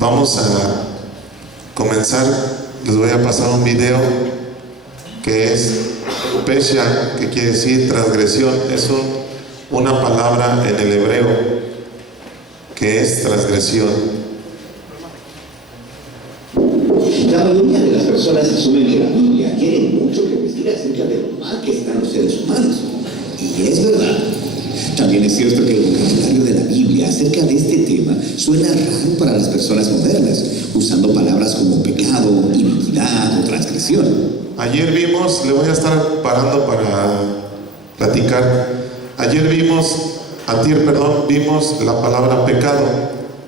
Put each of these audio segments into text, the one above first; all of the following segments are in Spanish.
Vamos a comenzar. Les voy a pasar un video que es pesha, que quiere decir transgresión. Es una palabra en el hebreo que es transgresión. La mayoría de las personas asumen que la Biblia tiene mucho que decir acerca de lo mal que están los seres humanos. Y es verdad. También es cierto que el vocabulario de la Biblia acerca de este tema suena raro para las personas modernas, usando palabras como pecado, iniquidad o transgresión. Ayer vimos, le voy a estar parando para platicar. Antier, vimos la palabra pecado.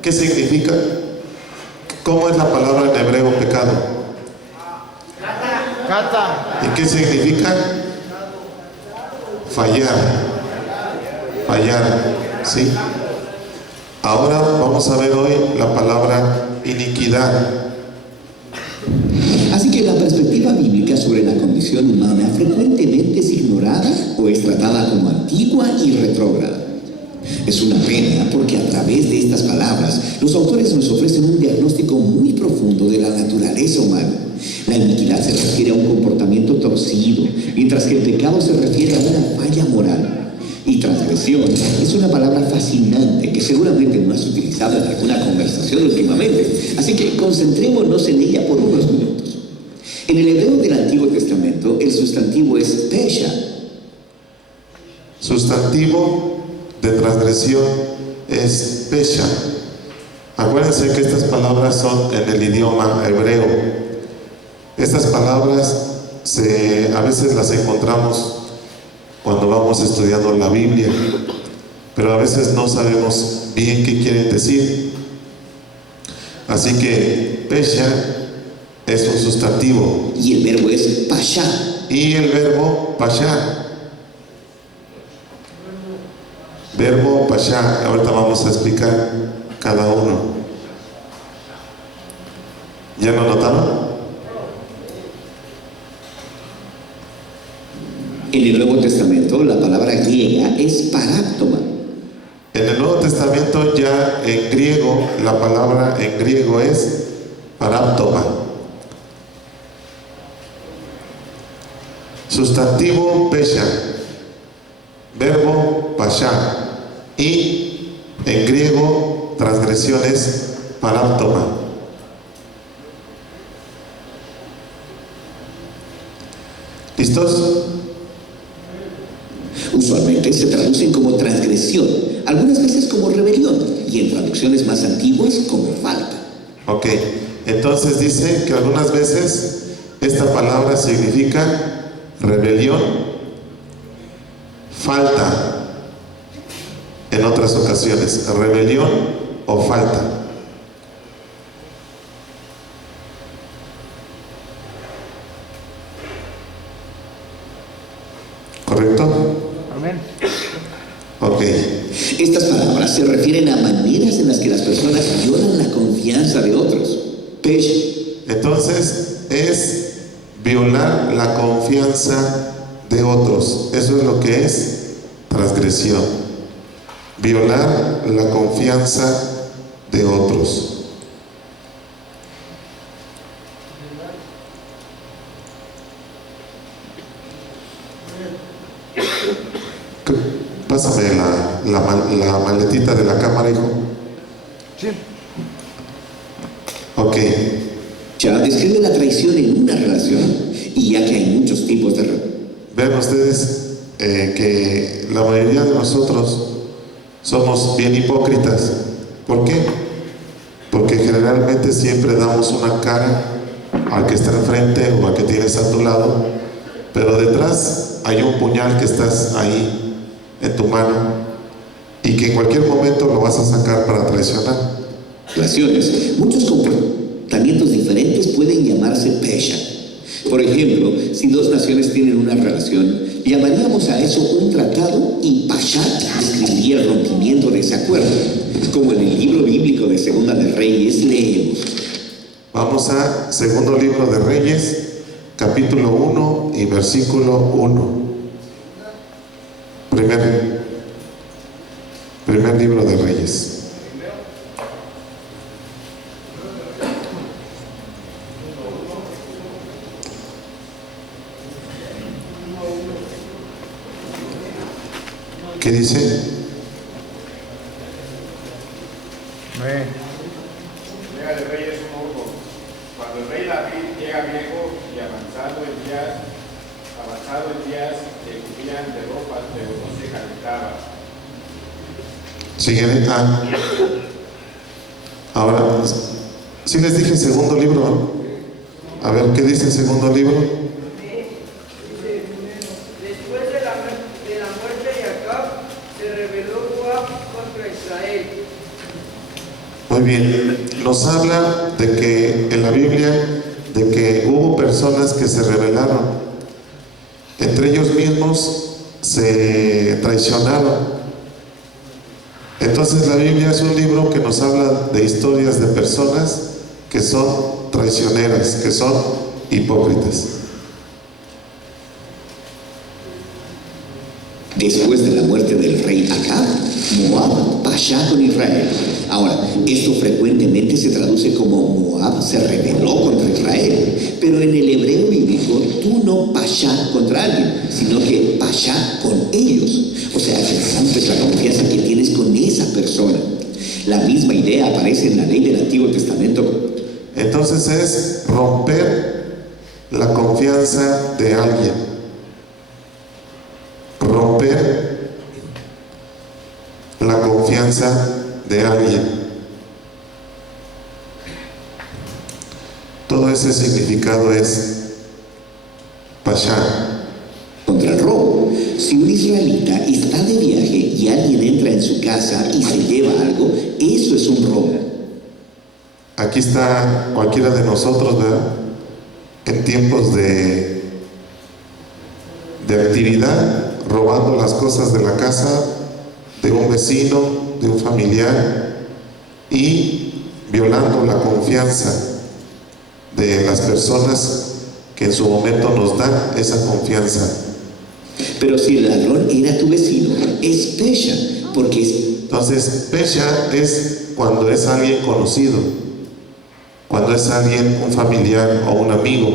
¿Qué significa? ¿Cómo es la palabra en hebreo pecado? ¿Y qué significa? Fallar, ¿sí? Ahora vamos a ver hoy la palabra iniquidad. Así que la perspectiva bíblica sobre la condición humana frecuentemente es ignorada o es tratada como antigua y retrógrada. Es una pena porque a través de estas palabras los autores nos ofrecen un diagnóstico muy profundo de la naturaleza humana. La iniquidad se refiere a un comportamiento torcido, mientras que el pecado se refiere a una falla moral. Y transgresión es una palabra fascinante que seguramente no has utilizado en alguna conversación últimamente, así que concentrémonos en ella por unos minutos. En el hebreo del Antiguo Testamento, el sustantivo es pesha. Sustantivo de transgresión es pesha. Acuérdense que estas palabras son en el idioma hebreo. Estas palabras a veces las encontramos cuando vamos estudiando la Biblia, pero a veces no sabemos bien qué quieren decir. Así que pesha es un sustantivo. Y el verbo es pasha. Y el verbo pasha. Verbo pasha. Ahorita vamos a explicar cada uno. ¿Ya lo notaron? En el Nuevo Testamento, la palabra griega es paráctoma. En el Nuevo Testamento ya en griego, la palabra en griego es paráptoma. Sustantivo pesha, verbo pasha, y en griego transgresión es paráptoma. ¿Listos? Usualmente se traducen como transgresión, algunas veces como rebelión y en traducciones más antiguas como falta. Ok, entonces dice que algunas veces esta palabra significa rebelión, falta, en otras ocasiones, rebelión o falta. ¿Correcto? Amén. Ok. Estas palabras se refieren a maneras en las que las personas violan la confianza de otros. Pesha. Entonces es violar la confianza de otros. Eso es lo que es transgresión. Violar la confianza de otros. Pásame la maletita de la cámara, hijo. Sí. Ok. Ya describe la traición en una relación, y ya que hay muchos tipos de Vean ustedes que la mayoría de nosotros somos bien hipócritas. ¿Por qué? Porque generalmente siempre damos una cara al que está enfrente o al que tienes a tu lado, pero detrás hay un puñal que estás ahí en tu mano y que en cualquier momento lo vas a sacar para traicionar. relaciones. Muchos comportamientos diferentes pueden llamarse pesha. Por ejemplo, si dos naciones tienen una relación, llamaríamos a eso un tratado, y pashat describiría el rompimiento de ese acuerdo. Como en el libro bíblico de Segunda de Reyes leemos. Vamos a Segundo Libro de Reyes, capítulo 1 y versículo 1. Primer libro de Reyes. ¿Qué dice? Amén. Llega el rey es un ojo. Cuando el rey David llega viejo y avanzado en días, le cubrían de ropas, pero no se calentaba. Sigue. Ahora, sí les dije segundo libro, ¿no? A ver, ¿qué dice el segundo libro? Después de la muerte de Acab, se rebeló Joab contra Israel. Muy bien, nos habla de que en la Biblia, de que hubo personas que se rebelaron, entre ellos mismos se traicionaron. Entonces la Biblia es un libro que nos habla de historias de personas que son traicioneras, que son hipócritas. Después de la muerte del rey Acab, Moab pasá con Israel. Ahora, esto frecuentemente se traduce como Moab se rebeló contra Israel, pero en el hebreo bíblico tú no pasá contra alguien, sino que pasá con ellos. O sea, que rompes la confianza que tienes con esa persona. La misma idea aparece en la ley del Antiguo Testamento. Entonces es romper la confianza de alguien. Romper la confianza de alguien. Todo ese significado es pasha. Contra el robo. Si un israelita está de viaje y alguien entra en su casa y se lleva algo, eso es un robo. Aquí está cualquiera de nosotros, ¿verdad? En tiempos de actividad, robando las cosas de la casa, de un vecino, de un familiar, y violando la confianza de las personas que en su momento nos dan esa confianza. Pero si el ladrón era tu vecino, es pesha, porque es... Entonces, pesha es cuando es alguien conocido, cuando es alguien, un familiar o un amigo,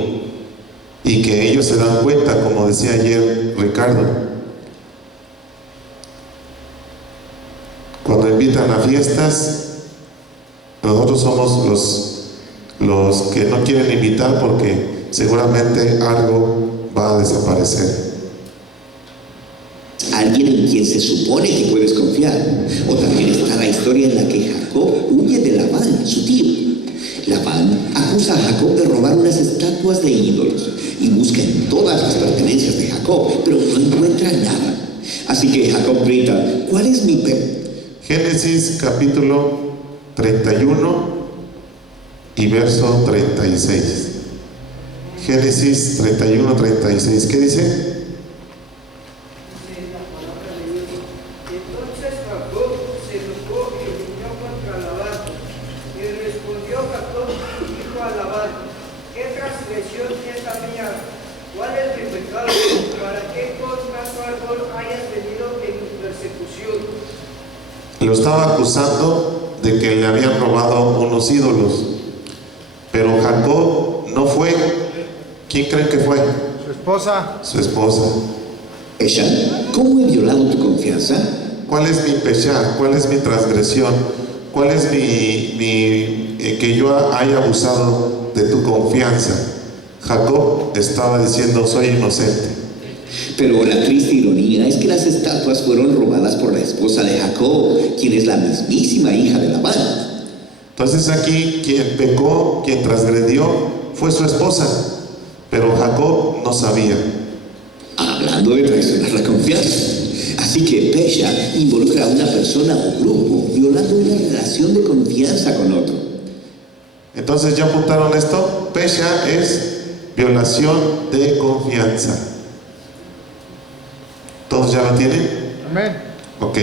y que ellos se dan cuenta, como decía ayer Ricardo, cuando invitan a fiestas, nosotros somos los que no quieren invitar porque seguramente algo va a desaparecer. Alguien en quien se supone que puedes confiar. O también está la historia en la que Jacob huye de Labán, su tío. Labán acusa a Jacob de robar unas estatuas de ídolos y busca en todas las pertenencias de Jacob, pero no encuentra nada. Así que Jacob grita, ¿cuál es mi Génesis capítulo 31 y verso 36. Génesis 31, 36. ¿Qué dice? Entonces Jacob se enojó y riñó contra Labán. Y respondió Jacob y dijo a Labán, ¿qué transgresión es la mía? ¿Cuál es mi pecado? ¿Para qué con tanto árbol hayas venido en mi persecución? Lo estaba acusando de que le habían robado unos ídolos, pero Jacob no fue. ¿Quién creen que fue? Su esposa. Su esposa. pesha? ¿Cómo he violado tu confianza? ¿Cuál es mi pecado? ¿Cuál es mi transgresión? ¿Cuál es que yo haya abusado de tu confianza? Jacob estaba diciendo, soy inocente. Pero la triste ironía es que las estatuas fueron robadas por la esposa de Jacob, quien es la mismísima hija de Labán. Entonces aquí quien pecó, quien transgredió, fue su esposa, pero Jacob no sabía. Hablando de traicionar la confianza. Así que pesha involucra a una persona o grupo violando una relación de confianza con otro. Entonces ya apuntaron esto. Pesha es violación de confianza. ¿Todos ya lo tienen? Amén. Ok.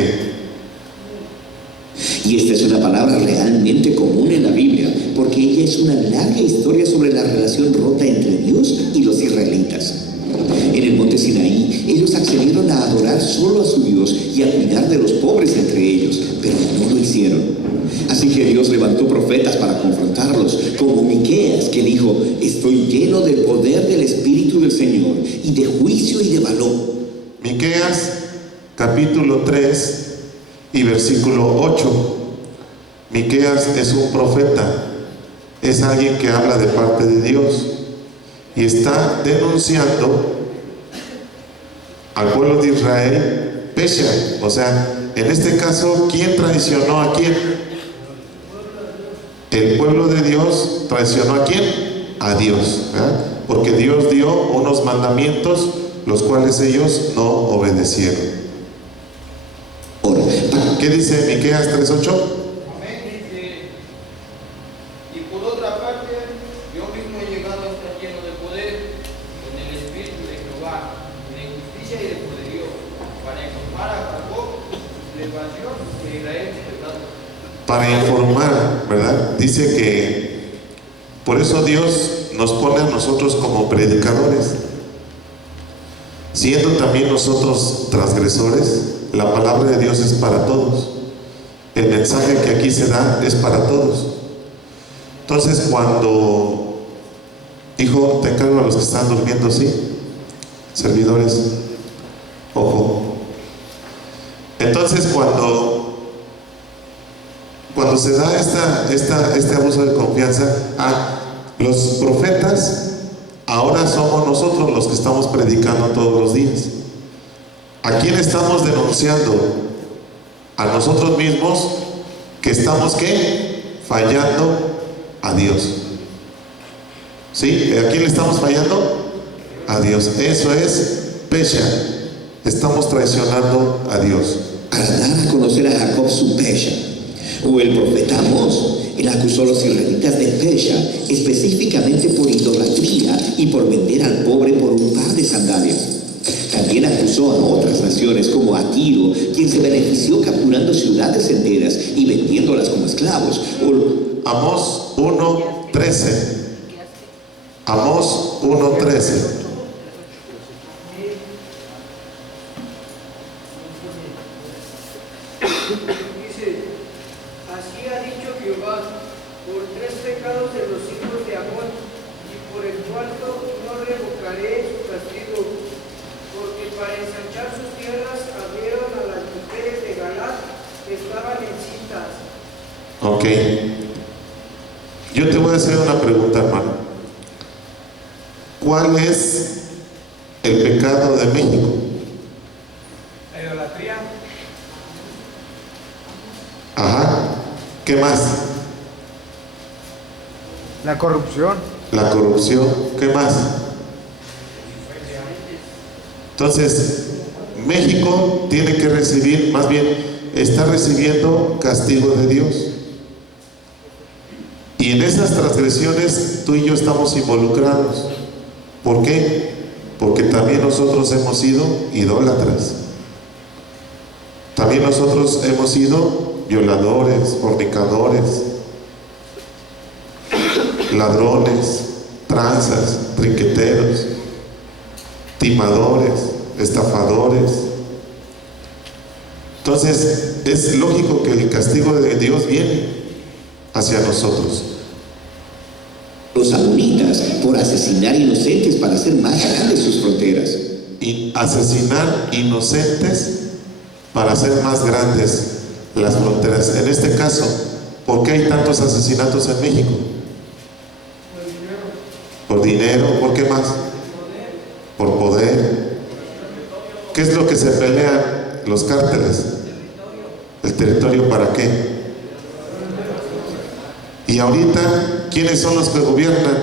Y esta es una palabra realmente común en la Biblia, porque ella es una larga historia sobre la relación rota entre Dios y los israelitas. En el monte Sinaí, ellos accedieron a adorar solo a su Dios y a cuidar de los pobres entre ellos, pero no lo hicieron. Así que Dios levantó profetas para confrontarlos, como Miqueas, que dijo, estoy lleno del poder del Espíritu del Señor, y de juicio y de valor. Miqueas, capítulo capítulo 3 y versículo 8. Miqueas es un profeta, es alguien que habla de parte de Dios y está denunciando al pueblo de Israel Pesha. O sea, en este caso, ¿quién traicionó a quién? El pueblo de Dios traicionó a quién? A Dios, ¿verdad? Porque Dios dio unos mandamientos los cuales ellos no obedecieron. ¿Qué dice Miqueas 3:8? Amén, dice, y por otra parte, yo mismo he llegado a estar lleno de poder, con el Espíritu de Jehová, de justicia y de poderío, para informar a Jacob su elevación y a Israel su pecado. Para informar, ¿verdad? Dice que por eso Dios nos pone a nosotros como predicadores, siendo también nosotros transgresores. La palabra de Dios es para todos. El mensaje que aquí se da es para todos. Entonces, cuando, hijo, te encargo a los que están durmiendo, ¿sí? Servidores, ojo. Entonces, cuando se da este abuso de confianza, los profetas ahora somos nosotros los que estamos predicando todos los días. ¿A quién estamos denunciando? A nosotros mismos, que estamos ¿qué? Fallando a Dios. ¿Sí? ¿A quién le estamos fallando? A Dios. Eso es Pesha. Estamos traicionando a Dios. Para dar a conocer a Jacob su Pesha. O el profeta Amós, él acusó a los israelitas de Pesha, específicamente por idolatría y por vender al pobre por un par de sandalias. También acusó a otras naciones como a Tiro, quien se benefició capturando ciudades enteras y vendiéndolas como esclavos. Amós 1:13. Amós 1:13. Dice, así ha dicho Jehová, por 3 pecados de los hijos de Amón, y por el cuarto no revocaré su castigo, porque para ensanchar sus tierras abrieron a las mujeres de Galaad que estaban encintas. Ok. Yo te voy a hacer una pregunta, hermano. ¿Cuál es el pecado de México? La idolatría. Ajá. ¿Qué más? La corrupción. La corrupción. ¿Qué más? Entonces, México tiene que recibir, más bien, está recibiendo castigo de Dios. Y en esas transgresiones tú y yo estamos involucrados. ¿Por qué? Porque también nosotros hemos sido idólatras. También nosotros hemos sido violadores, fornicadores, ladrones, tranzas, trinqueteros, timadores, estafadores. Entonces es lógico que el castigo de Dios viene hacia nosotros. Los amonitas por asesinar inocentes para hacer más grandes sus fronteras. Y asesinar inocentes para hacer más grandes las fronteras. En este caso, ¿por qué hay tantos asesinatos en México? Por dinero. ¿Por qué más? Por poder. ¿Qué es lo que se pelean los cárteles? ¿El territorio para qué? Y ahorita, ¿quiénes son los que gobiernan?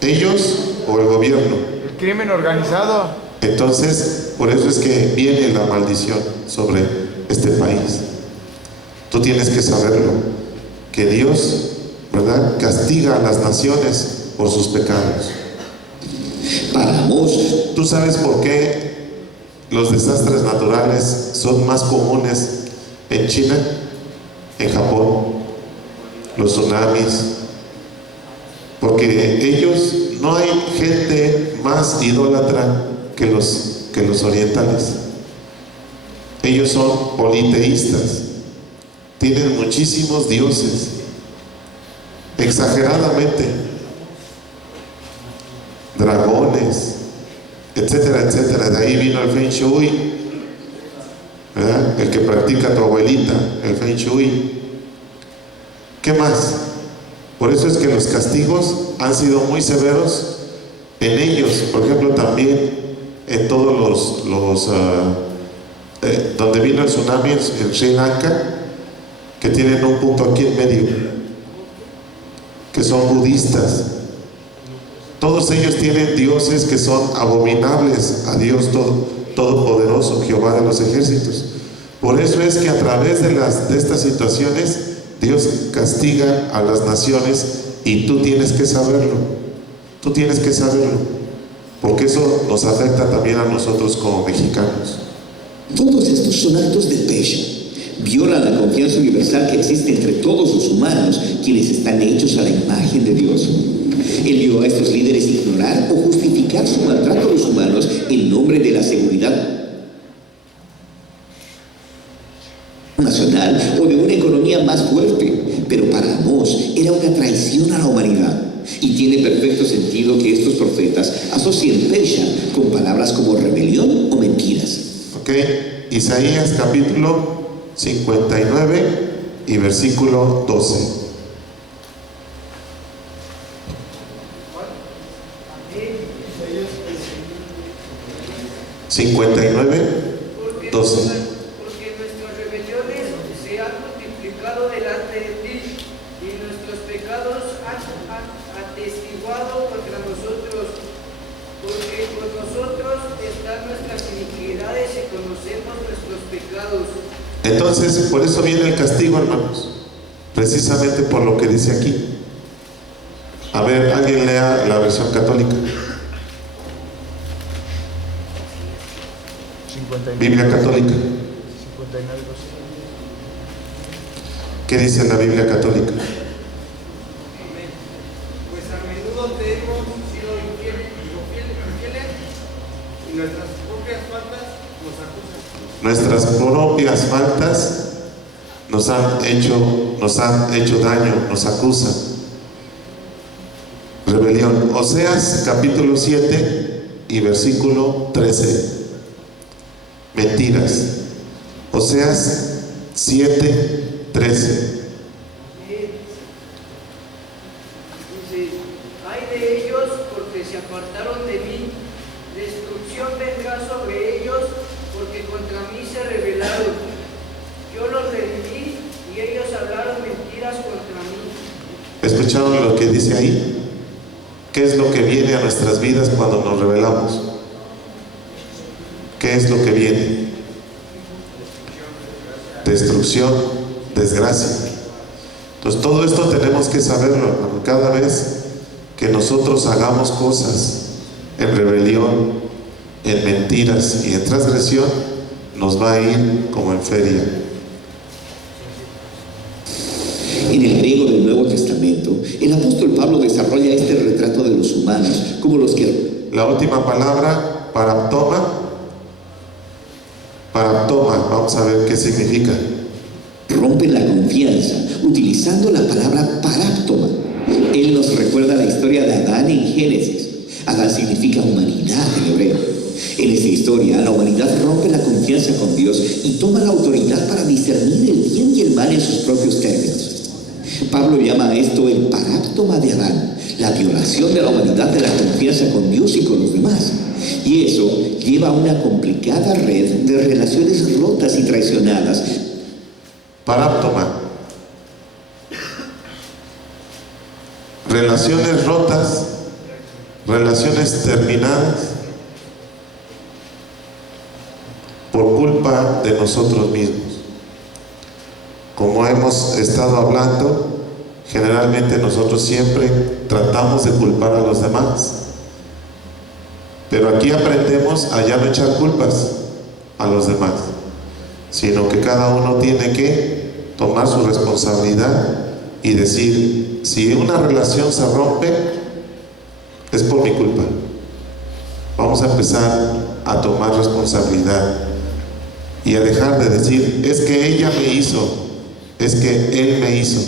¿Ellos o el gobierno? El crimen organizado. Entonces, por eso es que viene la maldición sobre este país. Tú tienes que saberlo, que Dios, ¿verdad?, castiga a las naciones por sus pecados. Para Amós, ¿Tú sabes por qué los desastres naturales son más comunes en China, en Japón, los tsunamis? Porque ellos, no hay gente más idólatra que los orientales. Ellos son politeístas, tienen muchísimos dioses, exageradamente, dragones, etcétera, etcétera. De ahí vino el Feng Shui, practica tu abuelita, el Feng Shui. ¿Qué más? Por eso es que los castigos han sido muy severos en ellos. Por ejemplo, también en todos donde vino el tsunami en Sri Lanka, que tienen un punto aquí en medio, que son budistas. Todos ellos tienen dioses que son abominables a Dios Todopoderoso, Jehová de los ejércitos. Por eso es que a través de estas situaciones Dios castiga a las naciones, y tú tienes que saberlo. Tú tienes que saberlo, porque eso nos afecta también a nosotros como mexicanos. Todos estos son actos de pesha. Violan la confianza universal que existe entre todos los humanos, quienes están hechos a la imagen de Dios. Él vio a estos líderes ignorar o justificar su maltrato a los humanos en nombre de la seguridad nacional o de una economía más fuerte. Pero para Amós era una traición a la humanidad. Y tiene perfecto sentido que estos profetas asocien pesha con palabras como rebelión o mentiras. Ok, Isaías capítulo 59 y versículo 12. 59, 12. Porque nuestras rebeliones se han multiplicado delante de ti, y nuestros pecados han atestiguado contra nosotros. Porque con nosotros están nuestras iniquidades y conocemos nuestros pecados. Entonces, por eso viene el castigo, hermanos, precisamente por lo que dice aquí. A ver, alguien lea la versión católica. 59. Biblia católica. 59, 12. ¿Qué dice la Biblia católica? Pues a menudo te hemos sido infieles y nuestras propias faltas nos acusan. Nuestras propias faltas nos han hecho daño, nos acusan. Rebelión. Oseas capítulo 7 y versículo 13. Mentiras. Oseas 7, 13. Dice, ay de ellos porque se apartaron de mí, destrucción vendrá sobre ellos porque contra mí se rebelaron. Yo los redimí y ellos hablaron mentiras contra mí. ¿Escucharon lo que dice ahí? ¿Qué es lo que viene a nuestras vidas cuando nos rebelamos? ¿Qué es lo que viene? Destrucción, desgracia. Entonces todo esto tenemos que saberlo, hermano. Cada vez que nosotros hagamos cosas en rebelión, en mentiras y en transgresión, nos va a ir como en feria. En el griego del Nuevo Testamento, el apóstol Pablo desarrolla este retrato de los humanos como los que... La última palabra, paraptoma, vamos a ver qué significa. rompen la confianza utilizando la palabra paráptoma. Él nos recuerda la historia de Adán en Génesis. Adán significa humanidad en hebreo. En esta historia, la humanidad rompe la confianza con Dios y toma la autoridad para discernir el bien y el mal en sus propios términos. Pablo llama a esto el paráptoma de Adán, la violación de la humanidad de la confianza con Dios y con los demás. Y eso lleva a una complicada red de relaciones rotas y traicionadas. Paráptoma. Relaciones rotas, relaciones terminadas por culpa de nosotros mismos. Como hemos estado hablando, generalmente nosotros siempre tratamos de culpar a los demás. Pero aquí aprendemos a ya no echar culpas a los demás, sino que cada uno tiene que tomar su responsabilidad y decir, si una relación se rompe, es por mi culpa. Vamos a empezar a tomar responsabilidad y a dejar de decir, es que ella me hizo, es que él me hizo.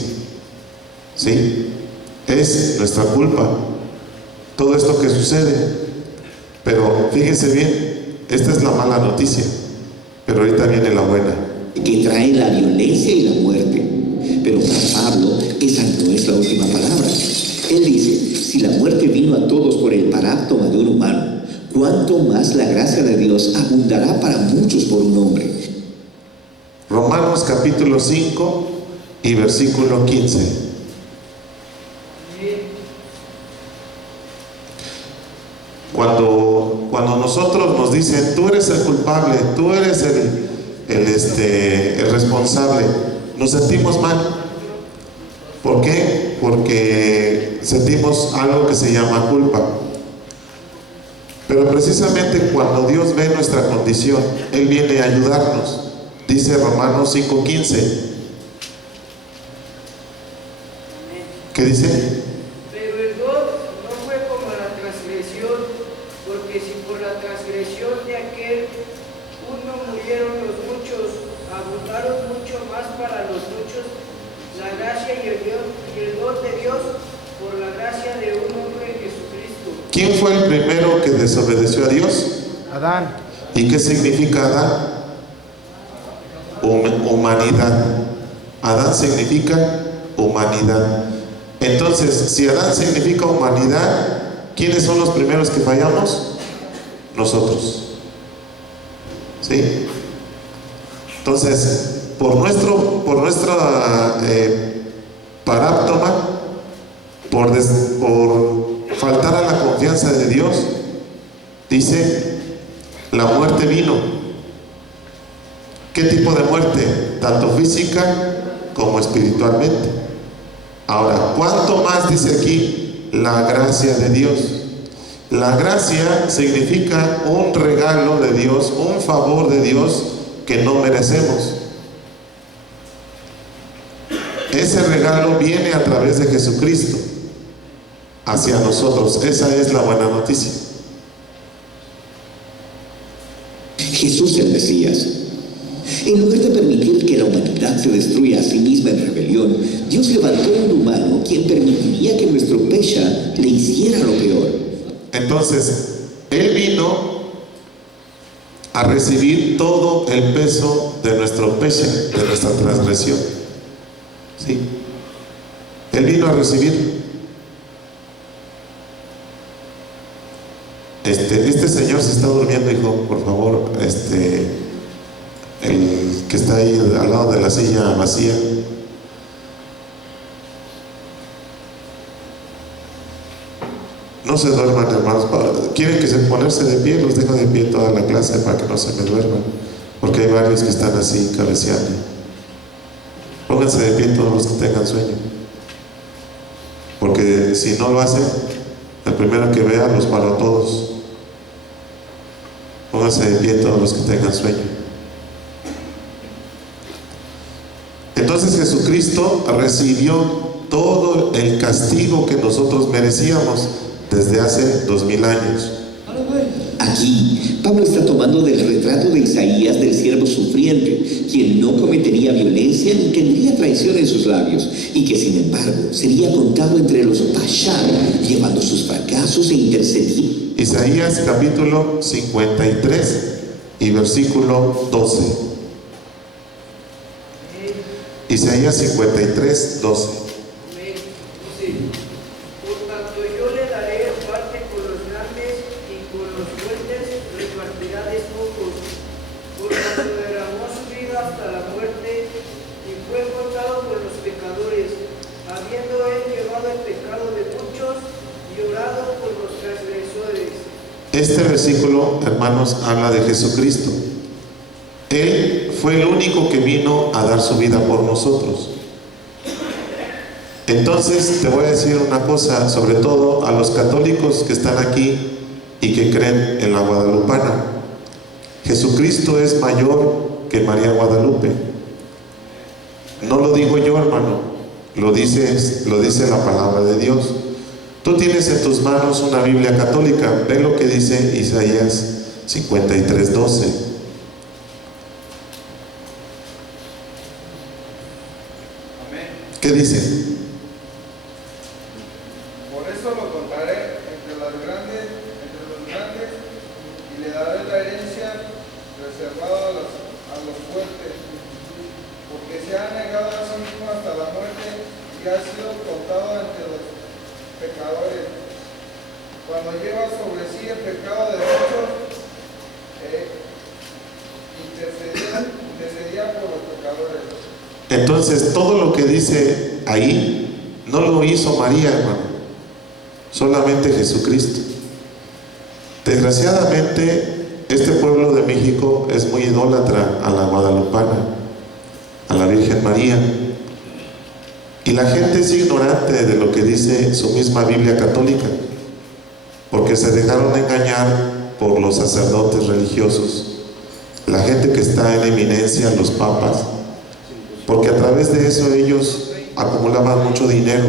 ¿Sí? Es nuestra culpa todo esto que sucede. Pero fíjense bien, esta es la mala noticia, pero ahorita viene la buena. que trae la violencia y la muerte. Pero para Pablo, esa no es la última palabra. Él dice, si la muerte vino a todos por el paráctoma de un humano, ¿cuánto más la gracia de Dios abundará para muchos por un hombre? Romanos capítulo 5 y versículo 15. Cuando nosotros nos dicen, tú eres el culpable, tú eres el responsable, nos sentimos mal. ¿Por qué? Porque sentimos algo que se llama culpa. Pero precisamente cuando Dios ve nuestra condición, Él viene a ayudarnos. Dice Romanos 5:15. ¿Qué dice? Pero el don no fue como la transgresión, porque si por la transgresión de aquel uno murieron los muchos, abundaron mucho más para los muchos la gracia y el don de Dios por la gracia de un hombre Jesucristo. ¿Quién fue el primero que desobedeció a Dios? Adán. ¿Y qué significa Adán? Humanidad. Adán significa humanidad. Entonces, si Adán significa humanidad, ¿quiénes son los primeros que fallamos? Nosotros. ¿Sí? Entonces, por nuestra paráctoma, por faltar a la confianza de Dios, dice, la muerte vino. ¿Qué tipo de muerte? Tanto física como espiritualmente. Ahora, ¿cuánto más dice aquí la gracia de Dios? La gracia significa un regalo de Dios, un favor de Dios que no merecemos. Ese regalo viene a través de Jesucristo hacia nosotros. Esa es la buena noticia. Jesús el Mesías. En lugar de permitir que la humanidad se destruya a sí misma en rebelión, Dios levantó un humano quien permitiría que nuestro pecha le hiciera lo peor. Entonces, Él vino a recibir todo el peso de nuestro pecho, de nuestra transgresión. ¿Sí? Él vino a recibir. Este señor se está durmiendo, hijo, por favor, el que está ahí al lado de la silla vacía. No se duerman, hermanos. Quieren que se ponerse de pie, los dejo de pie toda la clase para que no se me duerman, porque hay varios que están así cabeceando. Pónganse de pie todos los que tengan sueño, porque si no lo hacen, el primero que vea los paro a todos. Pónganse de pie todos los que tengan sueño. Entonces Jesucristo recibió todo el castigo que nosotros merecíamos desde hace 2000 años. Aquí, Pablo está tomando del retrato de Isaías del siervo sufriente, quien no cometería violencia ni tendría traición en sus labios, y que sin embargo sería contado entre los Bashar, llevando sus fracasos e intercediendo. Isaías capítulo 53 y versículo 12. Isaías 53, 12. Por tanto yo le daré parte con los grandes y con los fuertes repartirá despojos, por cuanto derramó su vida hasta la muerte y fue contado por los pecadores, habiendo él llevado el pecado de muchos y orado por los transgresores. Este versículo, hermanos, habla de Jesucristo. Él fue el único que vino a dar su vida por nosotros. Entonces te voy a decir una cosa, sobre todo a los católicos que están aquí y que creen en la guadalupana. Jesucristo es mayor que María Guadalupe. No lo digo yo, hermano, lo dice la palabra de Dios. Tú tienes en tus manos una Biblia católica. Ve lo que dice Isaías 53, 12. ¿Qué dice? Por eso lo contaré entre los grandes, y le daré la herencia reservada a los fuertes, y ha sido contado entre los pecadores. Cuando lleva sobre sí el pecado de muchos, intercedía por los pecadores. Entonces, todo lo que dice ahí no lo hizo María, hermano, solamente Jesucristo. Desgraciadamente, este pueblo de México es muy idólatra a la guadalupana, a la Virgen María. Y la gente es ignorante de lo que dice su misma Biblia católica, porque se dejaron engañar por los sacerdotes religiosos, la gente que está en eminencia, los papas, porque a través de eso ellos acumulaban mucho dinero.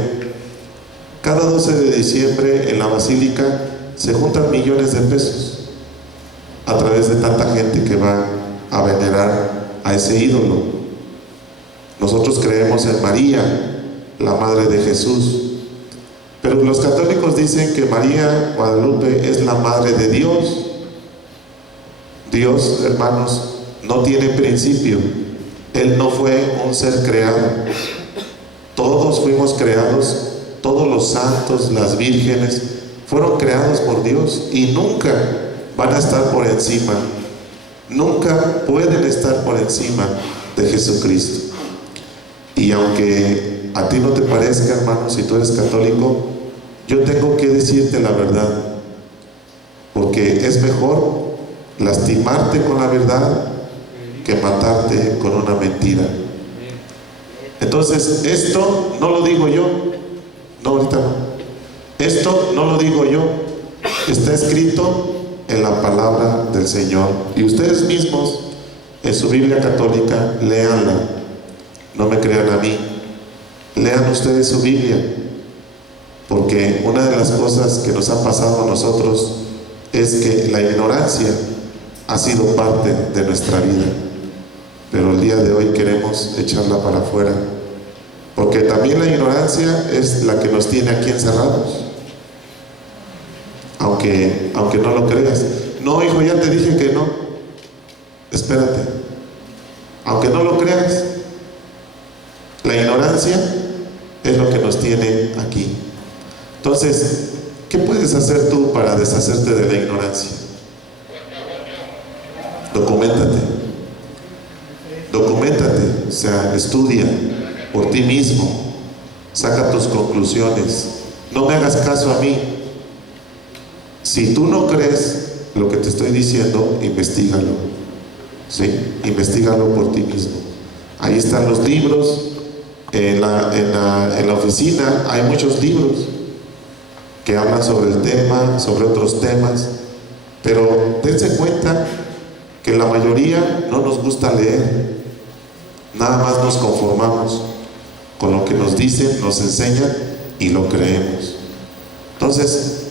Cada 12 de diciembre en la basílica se juntan millones de pesos a través de tanta gente que va a venerar a ese ídolo. Nosotros creemos en María, la Madre de Jesús, pero los católicos dicen que María Guadalupe es la Madre de Dios. Dios, hermanos, no tiene principio. Él no fue un ser creado. Todos fuimos creados, todos los santos, las vírgenes, fueron creados por Dios y nunca van a estar por encima, nunca pueden estar por encima de Jesucristo. Y aunque a ti no te parezca, hermano, si tú eres católico, yo tengo que decirte la verdad, porque es mejor lastimarte con la verdad que matarte con una mentira. Entonces, esto no lo digo yo, no, ahorita no. Esto no lo digo yo, está escrito en la palabra del Señor. Y ustedes mismos, en su Biblia católica, léanla. No me crean a mí, lean ustedes su Biblia, porque una de las cosas que nos ha pasado a nosotros es que la ignorancia ha sido parte de nuestra vida, pero el día de hoy queremos echarla para afuera, porque también la ignorancia es la que nos tiene aquí encerrados, aunque no lo creas. No, hijo, ya te dije que no. Espérate, aunque no lo creas, la ignorancia es lo que nos tiene aquí. Entonces, ¿qué puedes hacer tú para deshacerte de la ignorancia? Documéntate, o sea, estudia por ti mismo, saca tus conclusiones. No me hagas caso a mí. Si tú no crees lo que te estoy diciendo, investígalo, ¿sí? Investígalo por ti mismo. Ahí están los libros. En la oficina hay muchos libros que hablan sobre el tema, sobre otros temas, pero dense cuenta que la mayoría no nos gusta leer, nada más nos conformamos con lo que nos dicen, nos enseñan y lo creemos. Entonces,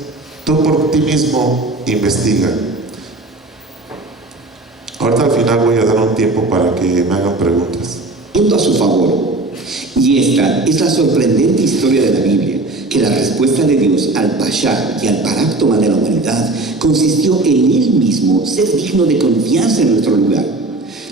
tú por ti mismo investiga. Ahorita al final voy a dar un tiempo para que me hagan preguntas. Punto a su favor. Y esta es la sorprendente historia de la Biblia, que la respuesta de Dios al Pashá y al Paráctoma de la humanidad consistió en Él mismo ser digno de confianza en nuestro lugar.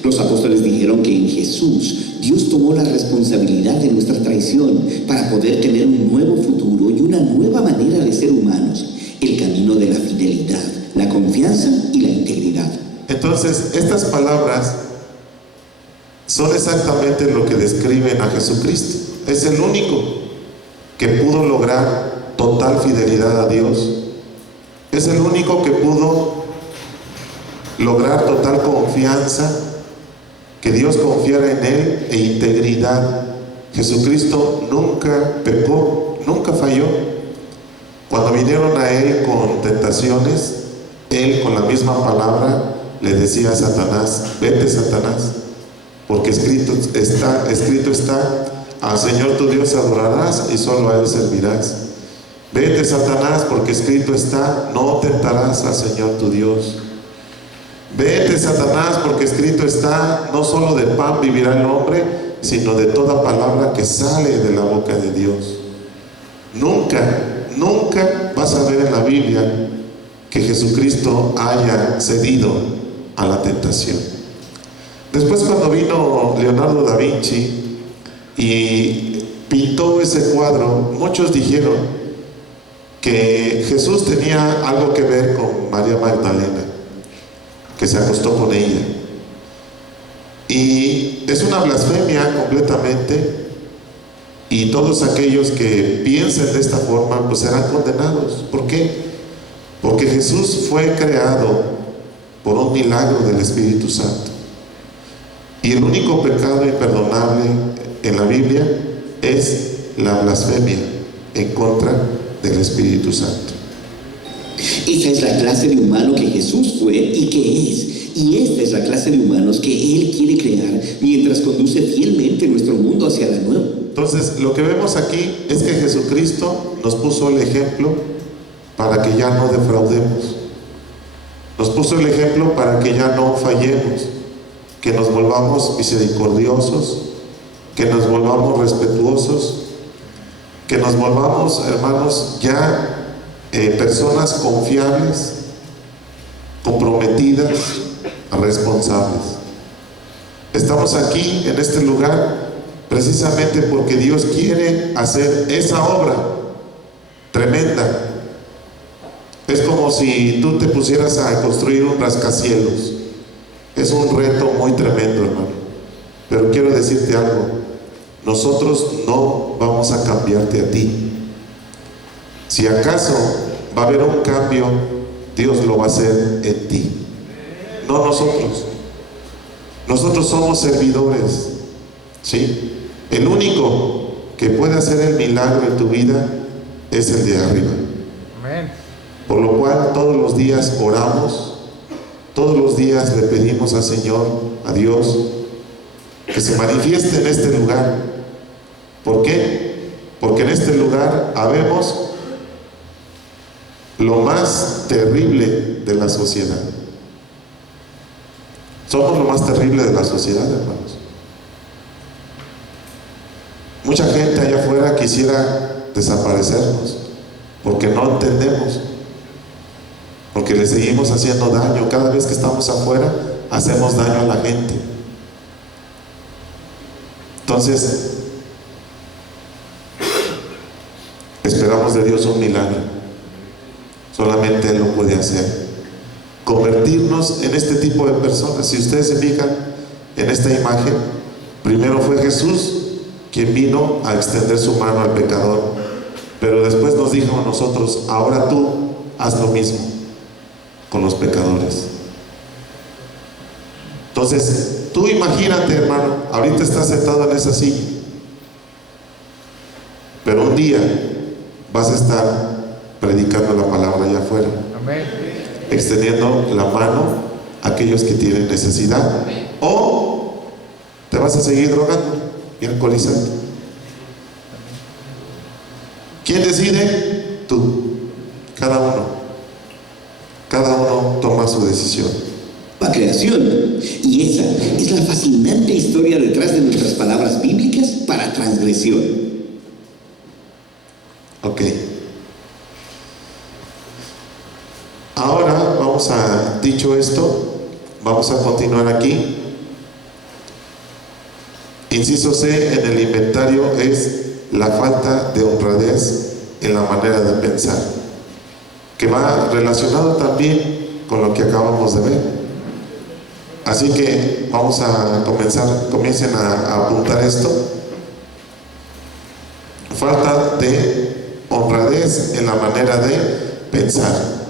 Los apóstoles dijeron que en Jesús Dios tomó la responsabilidad de nuestra traición para poder tener un nuevo futuro y una nueva manera de ser humanos, el camino de la fidelidad, la confianza y la integridad. Entonces, estas palabras son exactamente lo que describen a Jesucristo. Es el único que pudo lograr total fidelidad a Dios. Es el único que pudo lograr total confianza, que Dios confiara en Él, e integridad. Jesucristo nunca pecó, nunca falló. Cuando vinieron a Él con tentaciones, Él con la misma palabra le decía a Satanás: vete, Satanás, porque escrito está, al Señor tu Dios adorarás y solo a Él servirás. Vete, Satanás, porque escrito está, no tentarás al Señor tu Dios. Vete, Satanás, porque escrito está, no solo de pan vivirá el hombre, sino de toda palabra que sale de la boca de Dios. Nunca vas a ver en la Biblia que Jesucristo haya cedido a la tentación. Después, cuando vino Leonardo da Vinci y pintó ese cuadro, muchos dijeron que Jesús tenía algo que ver con María Magdalena, que se acostó con ella. Y es una blasfemia completamente, y todos aquellos que piensen de esta forma pues serán condenados. ¿Por qué? Porque Jesús fue creado por un milagro del Espíritu Santo, y el único pecado imperdonable en la Biblia es la blasfemia en contra del Espíritu Santo. Esa es la clase de humano que Jesús fue y que es. Y esta es la clase de humanos que Él quiere crear mientras conduce fielmente nuestro mundo hacia la nueva. Entonces, lo que vemos aquí es que Jesucristo nos puso el ejemplo para que ya no defraudemos. Nos puso el ejemplo para que ya no fallemos, que nos volvamos misericordiosos, que nos volvamos respetuosos, que nos volvamos, hermanos, ya personas confiables, comprometidas, responsables. Estamos aquí en este lugar precisamente porque Dios quiere hacer esa obra tremenda. Es como si tú te pusieras a construir un rascacielos. Es un reto muy tremendo, hermano. Pero quiero decirte algo: nosotros no vamos a cambiarte a ti. Si acaso va a haber un cambio, Dios lo va a hacer en ti, no nosotros. Nosotros somos servidores, ¿sí? El único que puede hacer el milagro en tu vida es el de arriba. Amén. Por lo cual todos los días oramos, todos los días le pedimos al Señor, a Dios, que se manifieste en este lugar. ¿Por qué? Porque en este lugar habemos lo más terrible de la sociedad. Somos lo más terrible de la sociedad, hermanos. Mucha gente allá afuera quisiera desaparecernos porque no entendemos, porque le seguimos haciendo daño. Cada vez que estamos afuera hacemos daño a la gente. Entonces esperamos de Dios un milagro. Solamente Él lo puede hacer, convertirnos en este tipo de personas. Si ustedes se fijan en esta imagen, primero fue Jesús quien vino a extender su mano al pecador, pero después nos dijo a nosotros: ahora tú haz lo mismo con los pecadores. Entonces tú imagínate, hermano, ahorita estás sentado en esa silla, pero un día vas a estar predicando la palabra allá afuera. Amén. Extendiendo la mano a aquellos que tienen necesidad, o te vas a seguir drogando y alcoholizando. ¿Quién decide? Tú. Cada uno toma su decisión. La creación. Y esa es la fascinante historia detrás de nuestras palabras bíblicas para transgresión. Ok. Ahora dicho esto, vamos a continuar aquí. Inciso C en el inventario es la falta de honradez en la manera de pensar, que va relacionado también con lo que acabamos de ver. Así que vamos a comiencen a apuntar esto. Falta de honradez en la manera de pensar.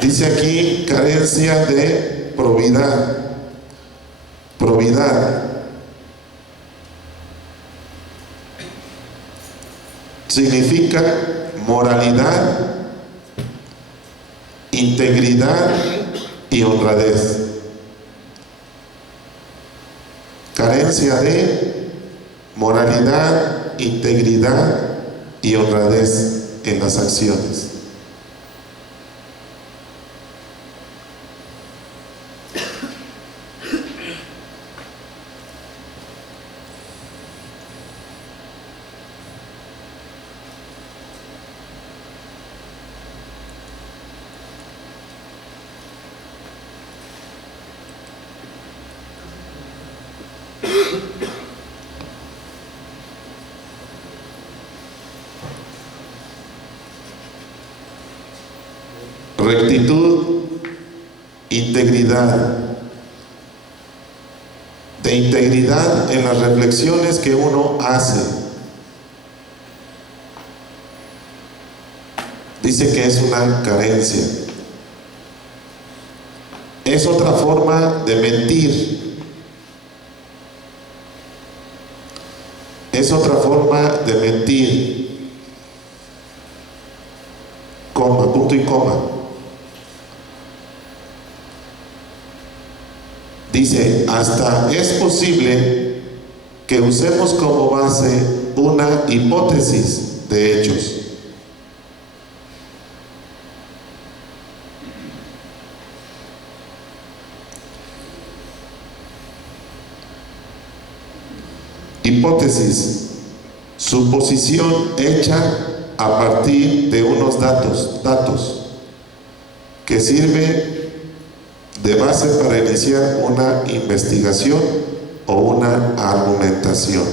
Dice aquí carencia de probidad. Probidad significa moralidad, integridad y honradez. Carencia de moralidad, integridad y honradez en las acciones. rectitud, integridad. De integridad en las reflexiones que uno hace. Dice que es una carencia. Es otra forma de mentir. Es otra forma de mentir. Coma, punto y coma. Dice, hasta es posible que usemos como base una hipótesis de hechos. Hipótesis, suposición hecha a partir de unos datos que sirve de base para iniciar una investigación o una argumentación.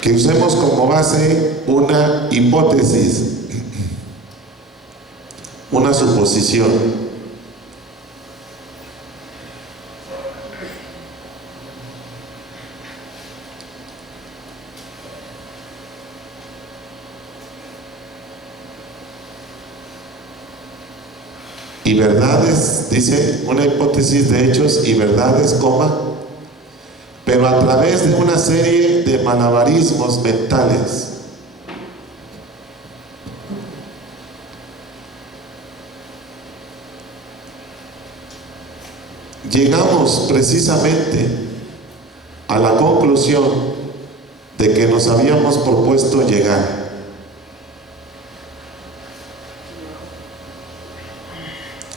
Que usemos como base una hipótesis, una suposición. Y verdades, dice, una hipótesis de hechos y verdades, coma, pero a través de una serie de malabarismos mentales. Llegamos precisamente a la conclusión de que nos habíamos propuesto llegar.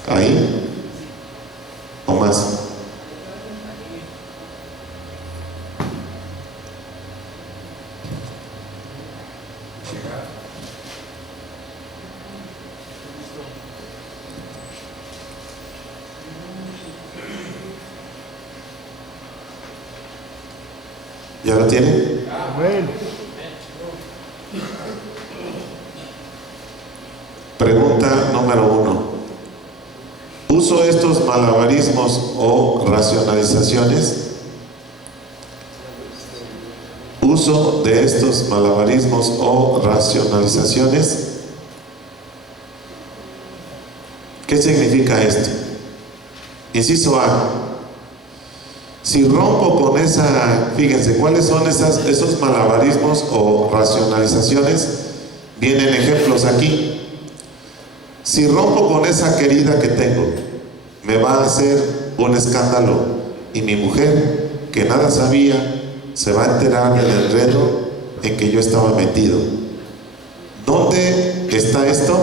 Ahí o más. ¿Ya lo tiene? Amén. Pregunta número 1. ¿Uso estos malabarismos o racionalizaciones? ¿Uso de estos malabarismos o racionalizaciones? ¿Qué significa esto? Inciso A. Si rompo con esa, fíjense, ¿cuáles son esos malabarismos o racionalizaciones? Vienen ejemplos aquí. Si rompo con esa querida que tengo, me va a hacer un escándalo y mi mujer, que nada sabía, se va a enterar del enredo en que yo estaba metido. ¿Dónde está esto?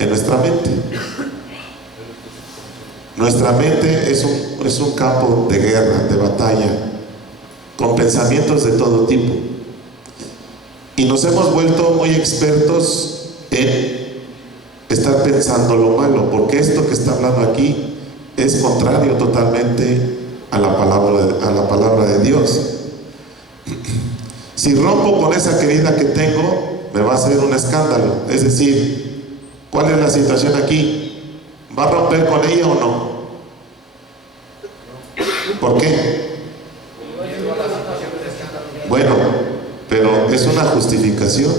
En nuestra mente. Nuestra mente es un campo de guerra, de batalla, con pensamientos de todo tipo. Y nos hemos vuelto muy expertos en estar pensando lo malo, porque esto que está hablando aquí es contrario totalmente a la palabra de Dios. Si rompo con esa querida que tengo, me va a hacer un escándalo. Es decir, ¿cuál es la situación aquí? ¿Va a romper con ella o no? ¿Por qué? Bueno, pero es una justificación.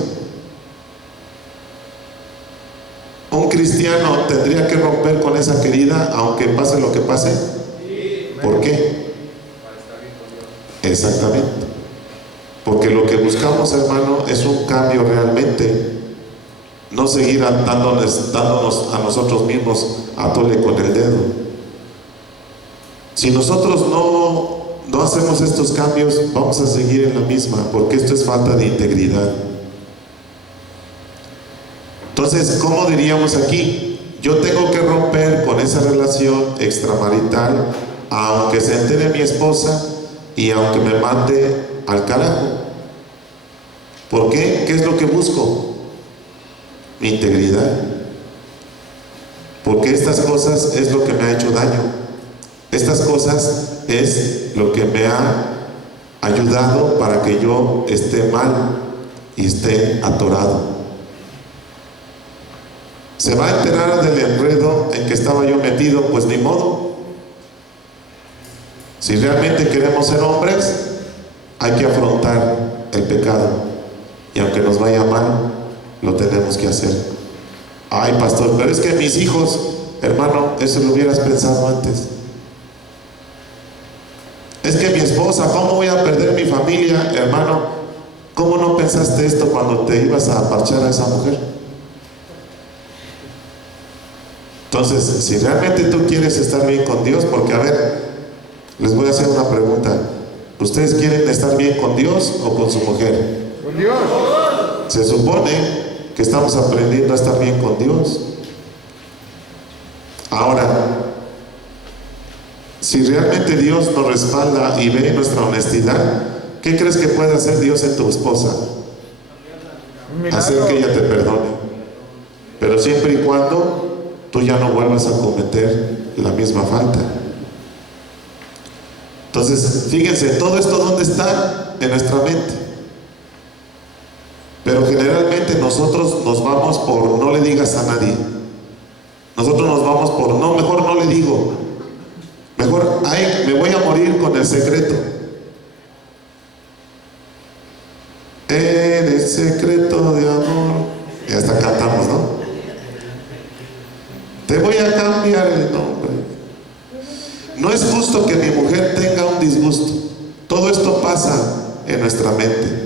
¿Un cristiano tendría que romper con esa querida aunque pase lo que pase? ¿Por qué? Exactamente. Porque lo que buscamos, hermano, es un cambio realmente. No seguir dándonos a nosotros mismos a tole con el dedo. Si nosotros no hacemos estos cambios, vamos a seguir en la misma, porque esto es falta de integridad. Entonces, ¿cómo diríamos aquí? Yo tengo que romper con esa relación extramarital, aunque se entere mi esposa y aunque me mande al carajo. ¿Por qué? ¿Qué es lo que busco? Mi integridad. Porque estas cosas es lo que me ha hecho daño. Estas cosas es lo que me ha ayudado para que yo esté mal y esté atorado. Se va a enterar del enredo en que estaba yo metido, pues ni modo. Si realmente queremos ser hombres, hay que afrontar el pecado. Y aunque nos vaya mal, lo tenemos que hacer. Ay, pastor, pero es que mis hijos, hermano, eso lo hubieras pensado antes. Es que mi esposa, ¿cómo voy a perder mi familia? Hermano, ¿cómo no pensaste esto cuando te ibas a parchar a esa mujer? Entonces, si realmente tú quieres estar bien con Dios, porque a ver, les voy a hacer una pregunta. ¿Ustedes quieren estar bien con Dios o con su mujer? Con Dios. Se supone que estamos aprendiendo a estar bien con Dios. Ahora, si realmente Dios nos respalda y ve nuestra honestidad, ¿qué crees que puede hacer Dios en tu esposa? Hacer que ella te perdone. Pero siempre y cuando tú ya no vuelvas a cometer la misma falta. Entonces, fíjense, todo esto ¿dónde está? En nuestra mente. Pero generalmente nosotros nos vamos por no le digas a nadie. Nosotros nos vamos por no, mejor no le digo. Mejor, ay, me voy a morir con el secreto. Eres secreto de amor. Y hasta cantamos, ¿no? Te voy a cambiar el nombre. No es justo que mi mujer tenga un disgusto. Todo esto pasa en nuestra mente.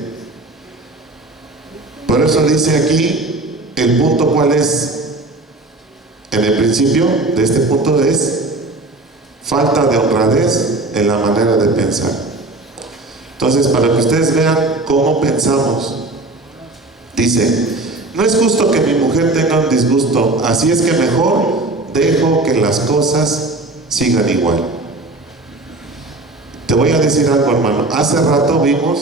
Por eso dice aquí el punto, ¿cuál es? En el principio de este punto es falta de honradez en la manera de pensar. Entonces, para que ustedes vean cómo pensamos, dice: no es justo que mi mujer tenga un disgusto, así es que mejor dejo que las cosas sigan igual. Te voy a decir algo, hermano. Hace rato vimos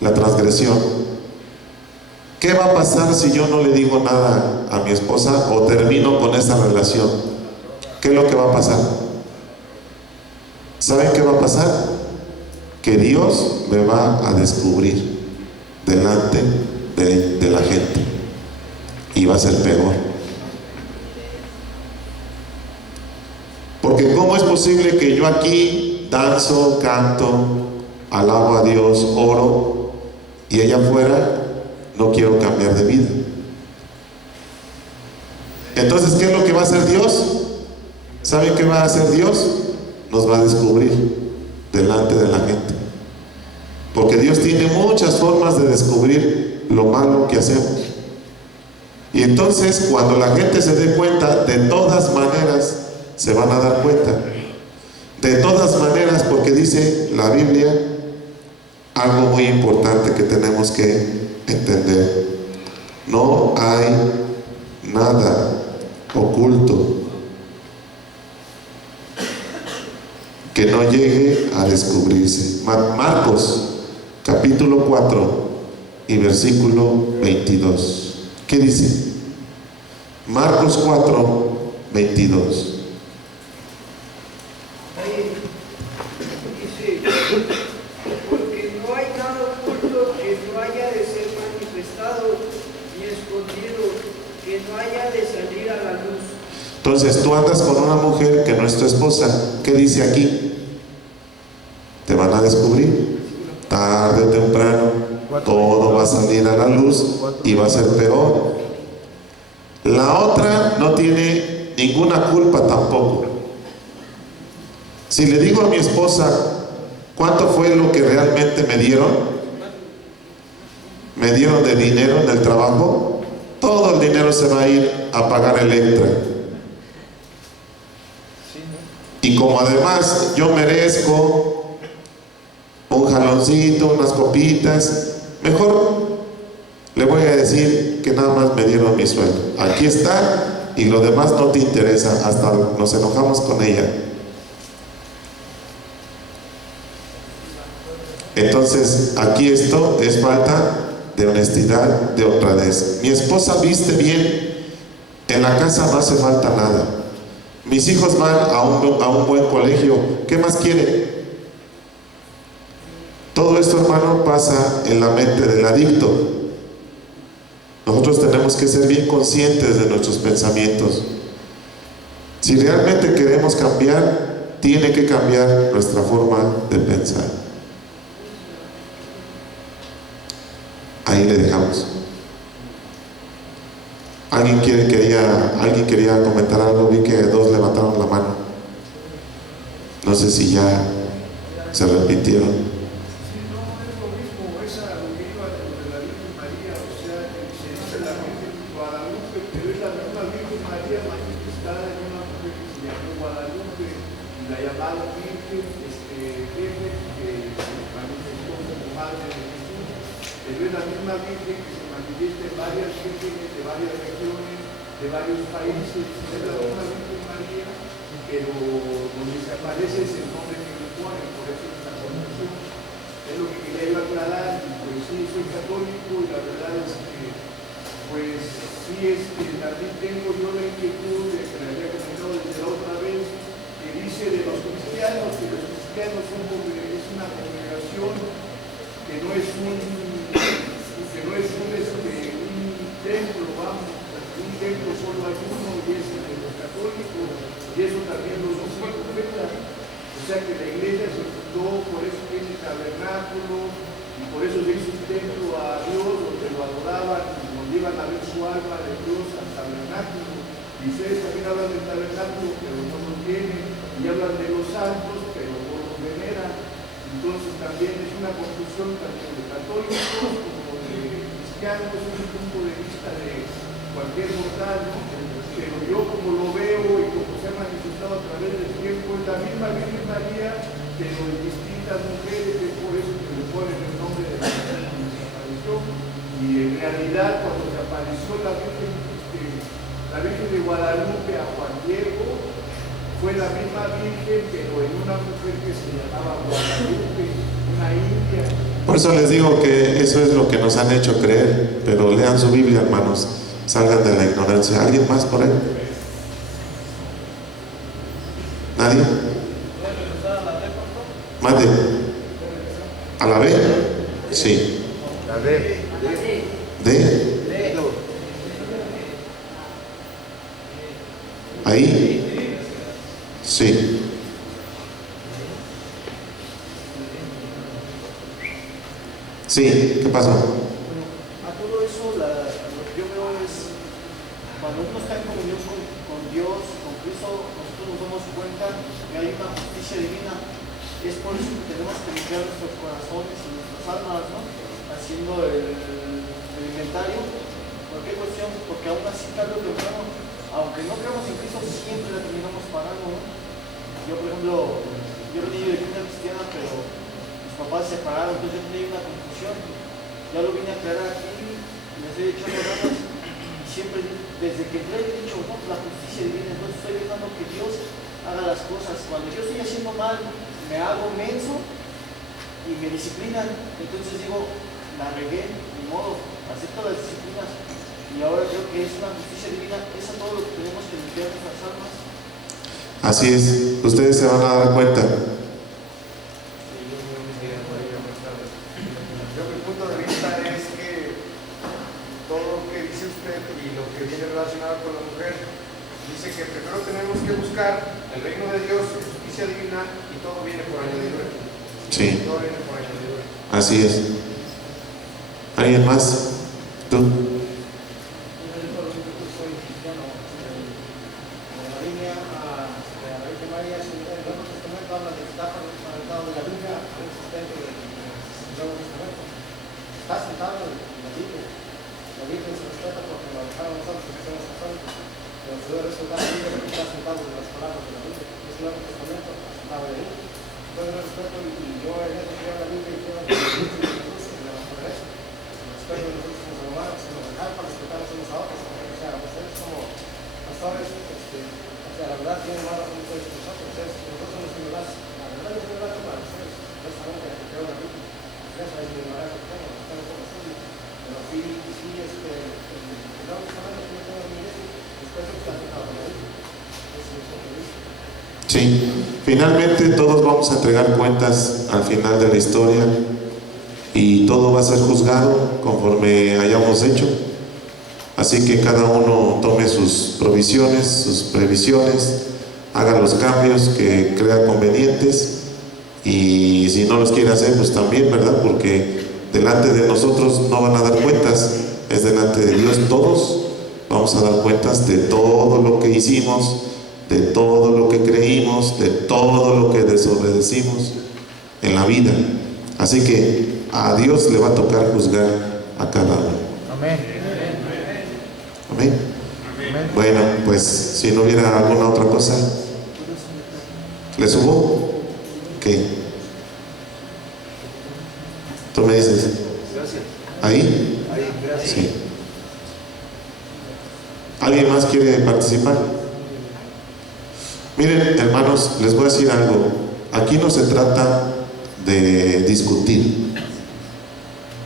la transgresión. ¿Qué va a pasar si yo no le digo nada a mi esposa o termino con esa relación? ¿Qué es lo que va a pasar? ¿Saben qué va a pasar? Que Dios me va a descubrir delante de la gente y va a ser peor. Porque ¿cómo es posible que yo aquí danzo, canto, alabo a Dios, oro, y allá afuera no quiero cambiar de vida? Entonces, ¿qué es lo que va a hacer Dios? ¿Saben qué va a hacer Dios? Nos va a descubrir delante de la gente. Porque Dios tiene muchas formas de descubrir lo malo que hacemos. Y entonces, cuando la gente se dé cuenta, de todas maneras se van a dar cuenta. De todas maneras, porque dice la Biblia algo muy importante que tenemos que entender: no hay nada oculto que no llegue a descubrirse. Marcos capítulo 4 y versículo 22. ¿Qué dice? Marcos 4, 22. Dice: porque no hay nada oculto que no haya de ser manifestado, ni escondido que no haya de salir a la luz. Entonces tú andas con una mujer que no es tu esposa. ¿Qué dice aquí? Te van a descubrir. Tarde o temprano todo va a salir a la luz y va a ser peor. La otra no tiene ninguna culpa tampoco. Si le digo a mi esposa cuánto fue lo que realmente me dieron de dinero en el trabajo, todo el dinero se va a ir a pagar Electra. Y como además yo merezco un jaloncito, unas copitas, mejor le voy a decir que nada más me dieron mi sueldo. Aquí está, y lo demás no te interesa. Hasta nos enojamos con ella. Entonces, aquí esto es falta de honestidad, de honradez. Mi esposa viste bien, en la casa no hace falta nada. Mis hijos van a un buen colegio, ¿qué más quieren? Todo esto, hermano, pasa en la mente del adicto. Nosotros tenemos que ser bien conscientes de nuestros pensamientos. Si realmente queremos cambiar, tiene que cambiar nuestra forma de pensar. Ahí le dejamos. ¿Alguien quería comentar algo? Vi que dos levantaron la mano. No sé si ya se repitieron. Pero es la misma Virgen que se manifiesta en varias vírgenes de varias regiones, de varios países. Es la misma Virgen María, pero donde se aparece es el nombre que le ponen, por eso es la confusión. Es lo que quería yo aclarar, y pues sí, soy católico y la verdad es que, pues sí, también tengo yo la inquietud de que le había comentado desde la otra vez, que dice de los cristianos, que los cristianos es una congregación que no es un templo, vamos, un templo solo hay uno y es el de los católicos, y eso también los profetas. O sea que la iglesia se fundó, por eso tiene tabernáculo, y por eso se hizo un templo a Dios, donde lo adoraban, donde iban a ver su alma de Dios al tabernáculo. Y ustedes también hablan del tabernáculo, pero no lo tienen, y hablan de los santos, pero no los veneran. Entonces también es una confusión tanto de católicos como de cristianos, es un punto de vista de cualquier mortal, ¿no? Pero yo como lo veo y como se ha manifestado a través del tiempo, es la misma Virgen María, pero en distintas mujeres, es por eso que le ponen el nombre de la mujer que se apareció. Y en realidad cuando se apareció la Virgen de Guadalupe a Juan Diego, fue la misma Virgen, pero en una mujer que se llamaba Guadalupe, una india. Por eso les digo que eso es lo que nos han hecho creer, pero lean su Biblia, hermanos, salgan de la ignorancia. ¿Alguien más por ahí? ¿Nadie? Mande. ¿A la B? Sí. La D. ¿D? ¿Ahí? Sí. Sí, ¿qué pasó? A todo eso, lo que yo veo es, cuando uno está en comunión con Dios, con Cristo, nosotros nos damos cuenta que hay una justicia divina. Es por eso que tenemos que limpiar nuestros corazones y nuestras almas, ¿no? Haciendo el inventario. ¿Por qué cuestión? Porque aún así, tarde o temprano, aunque no creamos en Cristo, siempre la terminamos pagando, ¿no? Yo, por ejemplo, yo venía de familia cristiana, pero mis papás se separaron, entonces yo tenía una confusión. Ya lo vine a aclarar aquí, me estoy echando ganas, y siempre, desde que entré, he dicho, no, la justicia divina, entonces estoy dejando que Dios haga las cosas. Cuando yo estoy haciendo mal, me hago menso y me disciplinan. Entonces digo, la regué, ni modo, acepto las disciplinas. Y ahora creo que es una justicia divina, es a todo lo que tenemos que limpiar nuestras almas. Así es, ustedes se van a dar cuenta. Yo mi punto de vista es que todo lo que dice usted y lo que viene relacionado con la mujer, dice que primero tenemos que buscar el reino de Dios, justicia divina, y todo viene por añadidura. Sí. Todo viene por añadidura. Así es. ¿Alguien más? ¿Tú? Está sentado en la Biblia. La Virgen se respeta porque lo dejaron nosotros que somos católicos. Pero se debe respetar la Biblia porque está sentado en las palabras de la Biblia. Es el Nuevo Testamento, está sentado ahí. Entonces lo respeto y yo en eso creo la Biblia y creo en Jesús y la naturaleza. El respeto de nosotros como humanos, se nos dejan para respetarnos unos a otros. O sea, ustedes como pastores, o sea, la verdad tienen más razón ustedes que nosotros. Nosotros somos ignorantes. La verdad es ignorante para ustedes. Honestamente, que creo en la Biblia. Eso es ignorancia que tengo. Pero sí, el Nuevo Testamento que yo tengo en mi iglesia, después de que está sentado en la Biblia. Ese es mi punto de vista. Sí, finalmente todos vamos a entregar cuentas al final de la historia. y todo va a ser juzgado conforme hayamos hecho. Así que cada uno tome sus provisiones, sus previsiones, haga los cambios que crea convenientes, y si no los quiere hacer, pues también, ¿verdad? Porque delante de nosotros no van a dar cuentas, es delante de Dios. Todos vamos a dar cuentas de todo lo que hicimos, de todo lo que creímos, de todo lo que desobedecimos en la vida. Así que a Dios le va a tocar juzgar a cada uno. Amén. Amén. Bueno, pues si no hubiera alguna otra cosa, ¿le subo? ¿Qué? ¿Tú me dices? Gracias. ¿Ahí? Ahí, gracias. Sí. ¿Alguien más quiere participar? Miren, hermanos, les voy a decir algo. Aquí no se trata de discutir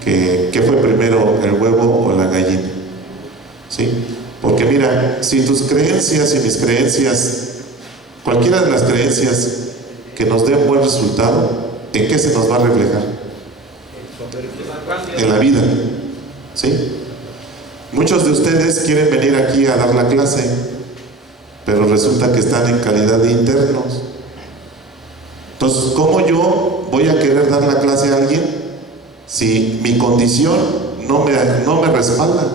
qué fue primero, el huevo o la gallina. ¿Sí? Porque mira, si tus creencias y mis creencias, cualquiera de las creencias que nos den buen resultado, ¿en qué se nos va a reflejar? En la vida. ¿Sí? Muchos de ustedes quieren venir aquí a dar la clase, pero resulta que están en calidad de internos. Entonces, ¿cómo yo voy a querer dar la clase a alguien si mi condición no me respalda?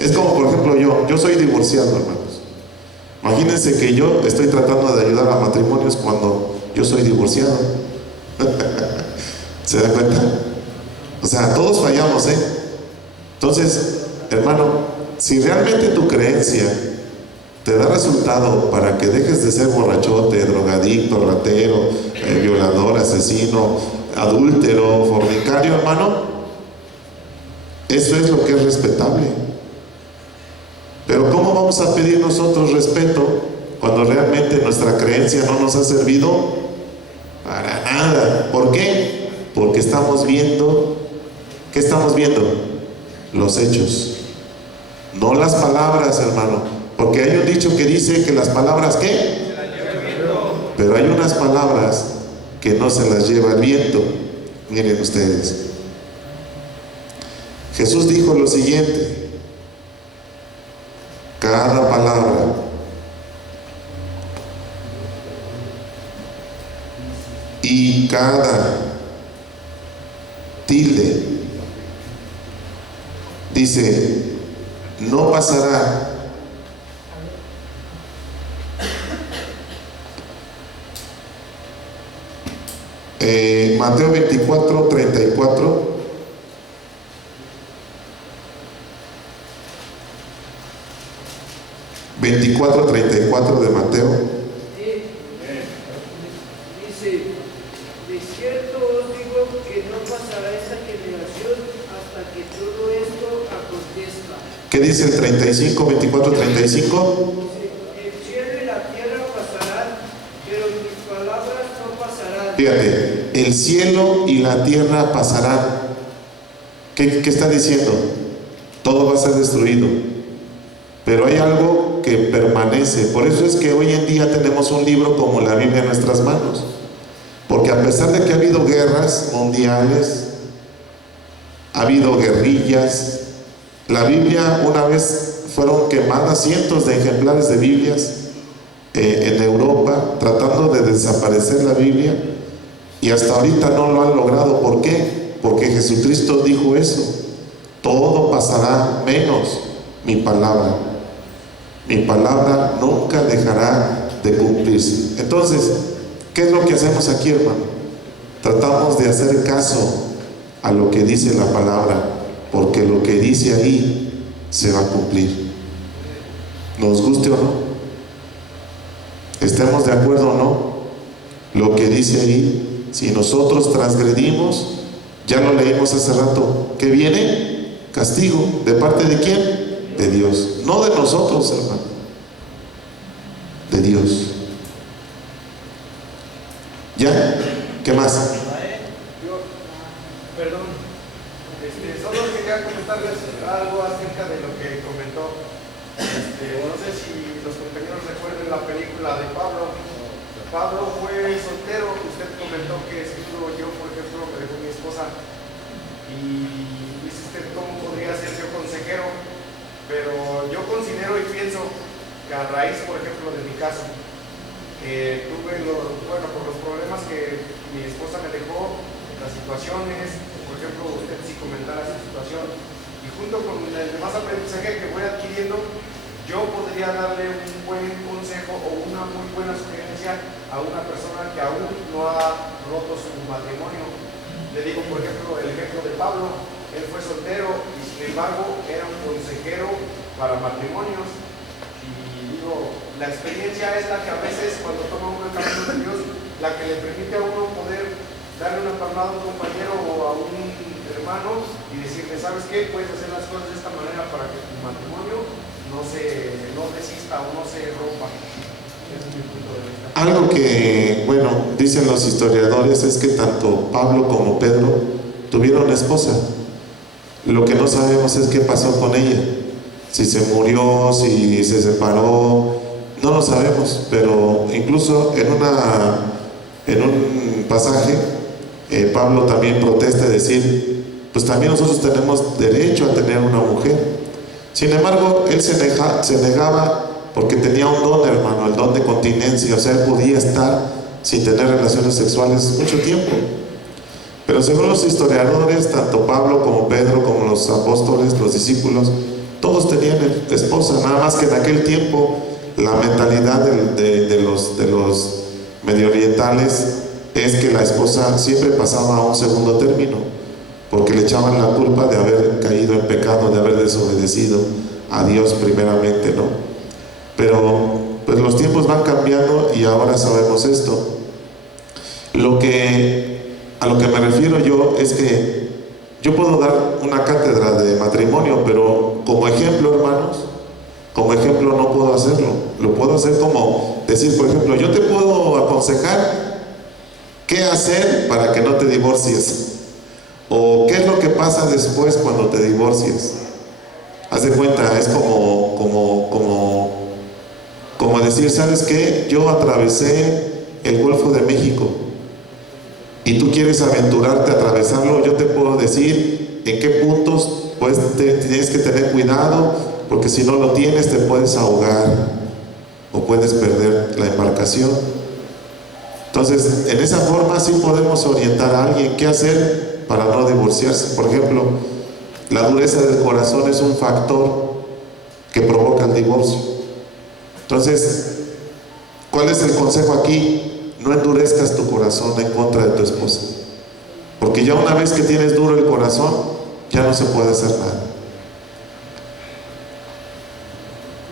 Es como, por ejemplo, yo soy divorciado, hermanos. Imagínense que yo estoy tratando de ayudar a matrimonios cuando yo soy divorciado. ¿Se da cuenta? O sea, todos fallamos, ¿eh? Entonces, hermano, si realmente tu creencia te da resultado para que dejes de ser borrachote, drogadicto, ratero, violador, asesino, adúltero, fornicario, hermano, eso es lo que es respetable. Pero ¿cómo vamos a pedir nosotros respeto cuando realmente nuestra creencia no nos ha servido para nada? ¿Por qué? Porque estamos viendo, ¿qué estamos viendo? Los hechos, no las palabras, hermano. Porque hay un dicho que dice que las palabras, ¿qué? Pero hay unas palabras que no se las lleva el viento. Miren ustedes, Jesús dijo lo siguiente: cada palabra y cada tilde, dice, no pasará Mateo 24, 34. De Mateo. Dice, de cierto os digo que no pasará esta generación hasta que todo esto acontezca. ¿Qué dice el 35, 24, 35? El cielo y la tierra pasarán, pero mis palabras no pasarán. Fíjate, el cielo y la tierra pasarán. ¿Qué está diciendo? Todo va a ser destruido, pero hay algo que permanece. Por eso es que hoy en día tenemos un libro como la Biblia en nuestras manos, porque a pesar de que ha habido guerras mundiales, ha habido guerrillas, la Biblia, una vez fueron quemadas cientos de ejemplares de Biblias en Europa, tratando de desaparecer la Biblia, y hasta ahorita no lo han logrado. ¿Por qué? Porque Jesucristo dijo eso: todo pasará menos mi palabra. Mi palabra nunca dejará de cumplirse. Entonces, ¿qué es lo que hacemos aquí, hermano? Tratamos de hacer caso a lo que dice la palabra, porque lo que dice ahí se va a cumplir, nos guste o no, estemos de acuerdo o no. Lo que dice ahí, si nosotros transgredimos, ya lo leímos hace rato, ¿qué viene? Castigo. ¿De parte de quién? De Dios, no de nosotros, hermano, de Dios. ¿Ya? ¿Qué más? Perdón, solo quería comentarles algo acerca de lo que comentó. No sé si los compañeros recuerden la película de Pablo. Pablo fue soltero. Usted comentó que si yo, por ejemplo, me dejó mi esposa, y dice usted cómo podría ser yo consejero, pero yo considero y pienso que a raíz, por ejemplo, de mi caso, que tuve, por los problemas que mi esposa me dejó, las situaciones, por ejemplo, usted si comentara esa situación, y junto con el demás aprendizaje que voy adquiriendo, yo podría darle un buen consejo o una muy buena sugerencia a una persona que aún no ha roto su matrimonio. Le digo, por ejemplo, el ejemplo de Pablo. Él fue soltero y sin embargo era un consejero para matrimonios. Y digo, la experiencia es la que a veces cuando toma uno el camino de Dios, la que le permite a uno poder darle una palmada a un compañero o a un hermano y decirle, ¿sabes qué? Puedes hacer las cosas de esta manera para que tu matrimonio no desista o no se rompa. Ese es mi punto de vista. Algo que, bueno, dicen los historiadores es que tanto Pablo como Pedro tuvieron esposa. Lo que no sabemos es qué pasó con ella. Si se murió, si se separó, no lo sabemos. Pero incluso en un pasaje, Pablo también protesta y decir, pues también nosotros tenemos derecho a tener una mujer. Sin embargo, él se negaba porque tenía un don, hermano, el don de continencia. O sea, él podía estar sin tener relaciones sexuales mucho tiempo. Pero según los historiadores, tanto Pablo como Pedro, como los apóstoles, los discípulos, todos tenían esposa. Nada más que en aquel tiempo la mentalidad de los medio orientales es que la esposa siempre pasaba a un segundo término, porque le echaban la culpa de haber caído en pecado, de haber desobedecido a Dios primeramente, ¿no? Pero pues los tiempos van cambiando y ahora sabemos esto. A lo que me refiero yo es que yo puedo dar una cátedra de matrimonio, pero como ejemplo, hermanos, como ejemplo no puedo hacerlo. Lo puedo hacer como decir, por ejemplo, yo te puedo aconsejar qué hacer para que no te divorcies. O qué es lo que pasa después cuando te divorcias. Haz de cuenta, es como decir, ¿sabes qué? Yo atravesé el Golfo de México y tú quieres aventurarte a atravesarlo. Yo te puedo decir en qué puntos pues tienes que tener cuidado, porque si no lo tienes te puedes ahogar o puedes perder la embarcación. Entonces, en esa forma sí podemos orientar a alguien qué hacer para no divorciarse. Por ejemplo, la dureza del corazón es un factor que provoca el divorcio. Entonces, ¿cuál es el consejo aquí? No endurezcas tu corazón en contra de tu esposa, porque ya una vez que tienes duro el corazón, ya no se puede hacer nada.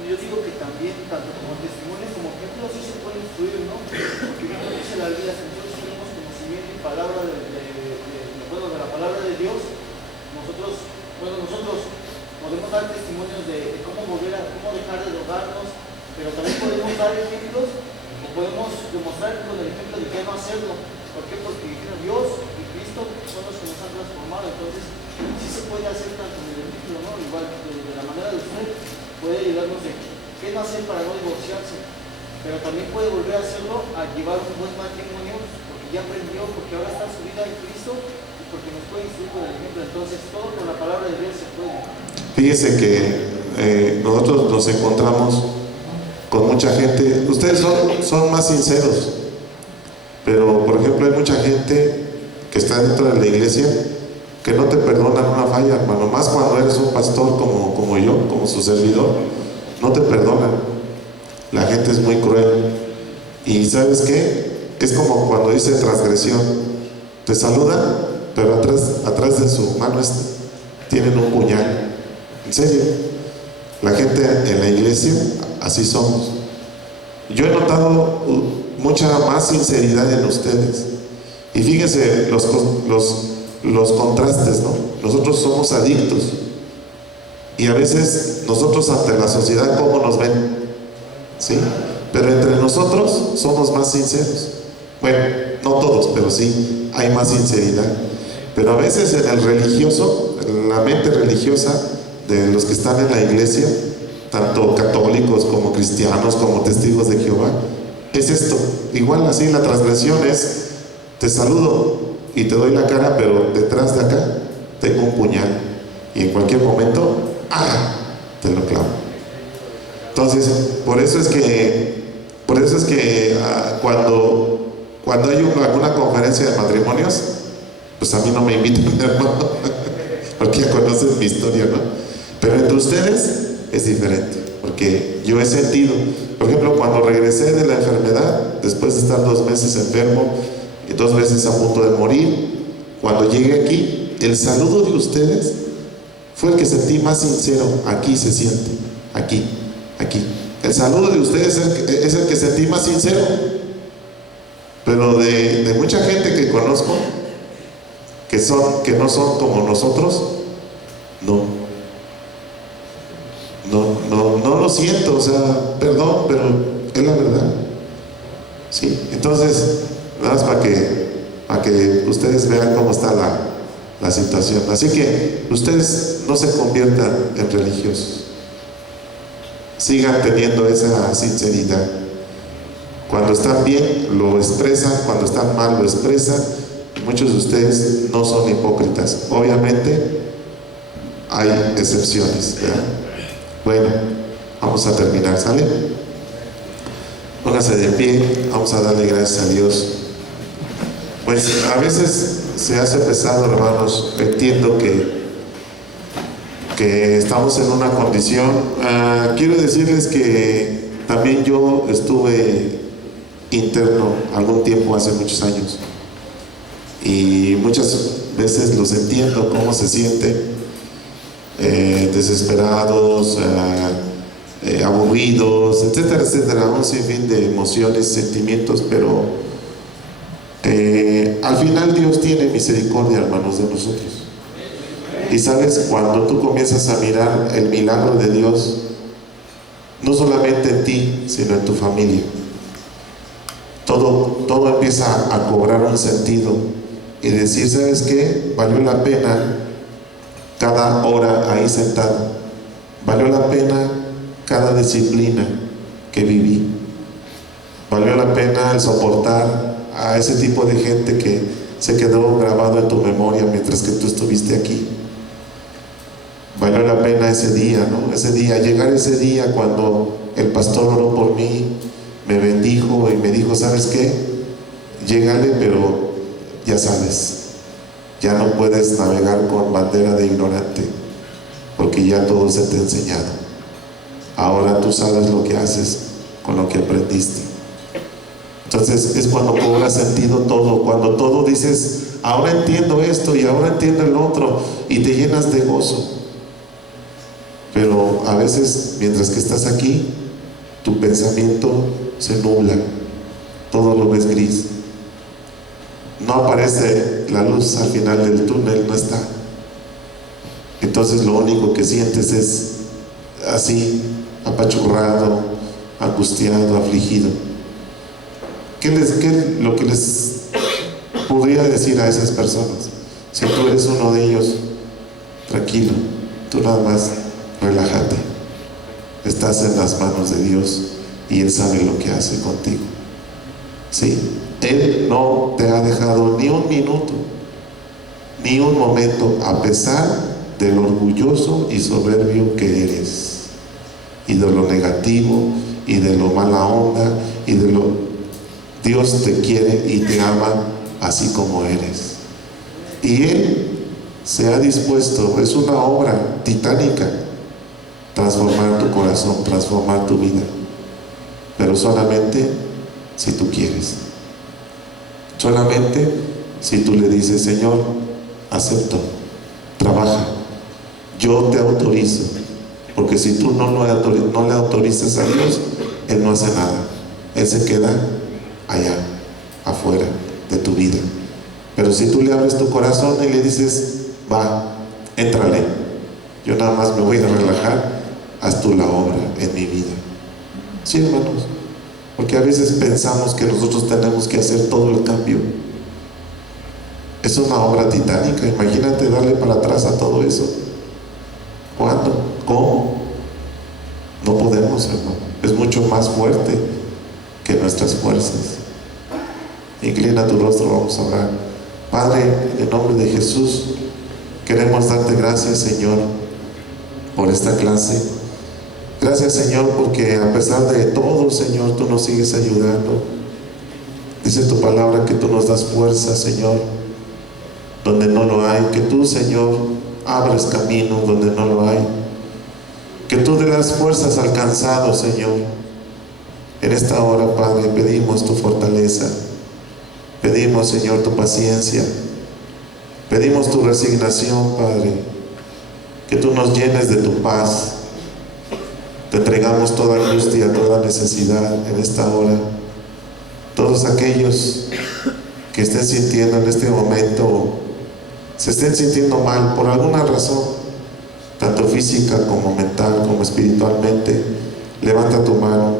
Yo digo que también, tanto como testimonios como ejemplos, sí se puede instruir, ¿no? Porque como dice la Biblia, si nosotros tenemos conocimiento y palabra de la palabra de Dios, nosotros podemos dar testimonios de cómo dejar de drogarnos, pero también podemos dar ejemplos, o podemos demostrar con el ejemplo de qué no hacerlo. ¿Por qué? Porque Dios y Cristo son los que nos han transformado. Entonces, sí se puede hacer tanto en el ejemplo, ¿no? Igual de la manera de usted, puede ayudarnos de qué no hacer para no divorciarse, pero también puede volver a hacerlo, a llevar un buen matrimonio, porque ya aprendió, porque ahora está su vida en Cristo, y porque nos puede instruir con el ejemplo. Entonces, todo con la palabra de Dios se puede. Fíjese que nosotros nos encontramos con mucha gente. Ustedes son más sinceros, pero por ejemplo hay mucha gente que está dentro de la iglesia que no te perdonan una falla, hermano. Más cuando eres un pastor como yo, como su servidor, no te perdonan. La gente es muy cruel. Y ¿sabes qué? Es como cuando dice transgresión. Te saludan, pero atrás de su mano tienen un puñal. En serio, la gente en la iglesia así somos. Yo he notado mucha más sinceridad en ustedes. Y fíjense los contrastes, ¿no? Nosotros somos adictos. Y a veces nosotros ante la sociedad, ¿cómo nos ven? ¿Sí? Pero entre nosotros somos más sinceros. Bueno, no todos, pero sí hay más sinceridad. Pero a veces en el religioso, en la mente religiosa de los que están en la iglesia, tanto católicos como cristianos, como testigos de Jehová, es esto. Igual así la transgresión es: te saludo y te doy la cara, pero detrás de acá tengo un puñal y en cualquier momento, te lo clavo. Entonces, por eso es que cuando hay alguna conferencia de matrimonios, pues a mí no me invitan, hermano, porque ya conocen mi historia, ¿no? Pero entre ustedes es diferente, porque yo he sentido, por ejemplo, cuando regresé de la enfermedad, después de estar 2 meses enfermo y 2 veces a punto de morir, cuando llegué aquí, el saludo de ustedes fue el que sentí más sincero. Aquí se siente, aquí. El saludo de ustedes es el que sentí más sincero. Pero de mucha gente que conozco, que no son como nosotros, no lo siento, o sea, perdón, pero es la verdad. Sí, entonces, nada más para que ustedes vean cómo está la situación. Así que ustedes no se conviertan en religiosos. Sigan teniendo esa sinceridad. Cuando están bien, lo expresan. Cuando están mal, lo expresan. Muchos de ustedes no son hipócritas. Obviamente, hay excepciones, ¿verdad? Bueno, vamos a terminar, ¿sale? Póngase de pie, vamos a darle gracias a Dios. Pues a veces se hace pesado, hermanos. Entiendo que estamos en una condición. Quiero decirles que también yo estuve interno algún tiempo, hace muchos años, y muchas veces los entiendo cómo se sienten, desesperados, aburridos, etcétera, etcétera, un sinfín de emociones, sentimientos, pero al final Dios tiene misericordia, hermanos, de nosotros. Y sabes, cuando tú comienzas a mirar el milagro de Dios, no solamente en ti, sino en tu familia, todo empieza a cobrar un sentido y decir, ¿sabes qué? Valió la pena cada hora ahí sentado, valió la pena cada disciplina que viví, valió la pena el soportar a ese tipo de gente que se quedó grabado en tu memoria mientras que tú estuviste aquí. Valió la pena ese día, ¿no? Llegar ese día cuando el pastor oró por mí, me bendijo y me dijo, ¿sabes qué? Llégale, pero ya sabes, ya no puedes navegar con bandera de ignorante, porque ya todo se te ha enseñado. Ahora tú sabes lo que haces con lo que aprendiste. Entonces es cuando cobra sentido todo, cuando todo dices, ahora entiendo esto y ahora entiendo el otro, y te llenas de gozo. Pero a veces, mientras que estás aquí, tu pensamiento se nubla, todo lo ves gris, no aparece la luz al final del túnel, no está. Entonces lo único que sientes es así, apachurrado, angustiado, afligido. ¿Qué es lo que les podría decir a esas personas? Si tú eres uno de ellos, tranquilo, tú nada más relájate, estás en las manos de Dios y Él sabe lo que hace contigo. Sí, Él no te ha dejado ni un minuto, ni un momento, a pesar de lo orgulloso y soberbio que eres, y de lo negativo, y de lo mala onda, y de lo... Dios te quiere y te ama así como eres. Y Él se ha dispuesto, es una obra titánica, transformar tu corazón, transformar tu vida, pero solamente si tú quieres, solamente si tú le dices, Señor, acepto, trabaja, yo te autorizo, porque si tú no le autorizas a Dios, Él no hace nada, Él se queda allá, afuera de tu vida. Pero si tú le abres tu corazón y le dices, va, éntrale, yo nada más me voy a relajar, haz tú la obra en mi vida. Sí, hermanos, porque a veces pensamos que nosotros tenemos que hacer todo el cambio. Es una obra titánica, imagínate darle para atrás a todo eso. ¿Cuándo? ¿Cómo? No podemos, hermano, es mucho más fuerte que nuestras fuerzas. Inclina tu rostro, vamos a orar. Padre, en el nombre de Jesús, Queremos darte gracias, Señor, por esta clase. Gracias, Señor, porque a pesar de todo, Señor, tú nos sigues ayudando. Dice tu palabra que tú nos das fuerza, Señor, donde no lo hay. Que tú, Señor, abres camino donde no lo hay. Que tú le das fuerzas al cansado, Señor. En esta hora, Padre, pedimos tu fortaleza. Pedimos, Señor, tu paciencia. Pedimos tu resignación, Padre. Que tú nos llenes de tu paz. Te entregamos toda angustia, toda necesidad en esta hora. Todos aquellos que estén sintiendo en este momento, se estén sintiendo mal por alguna razón, tanto física como mental, como espiritualmente, levanta tu mano.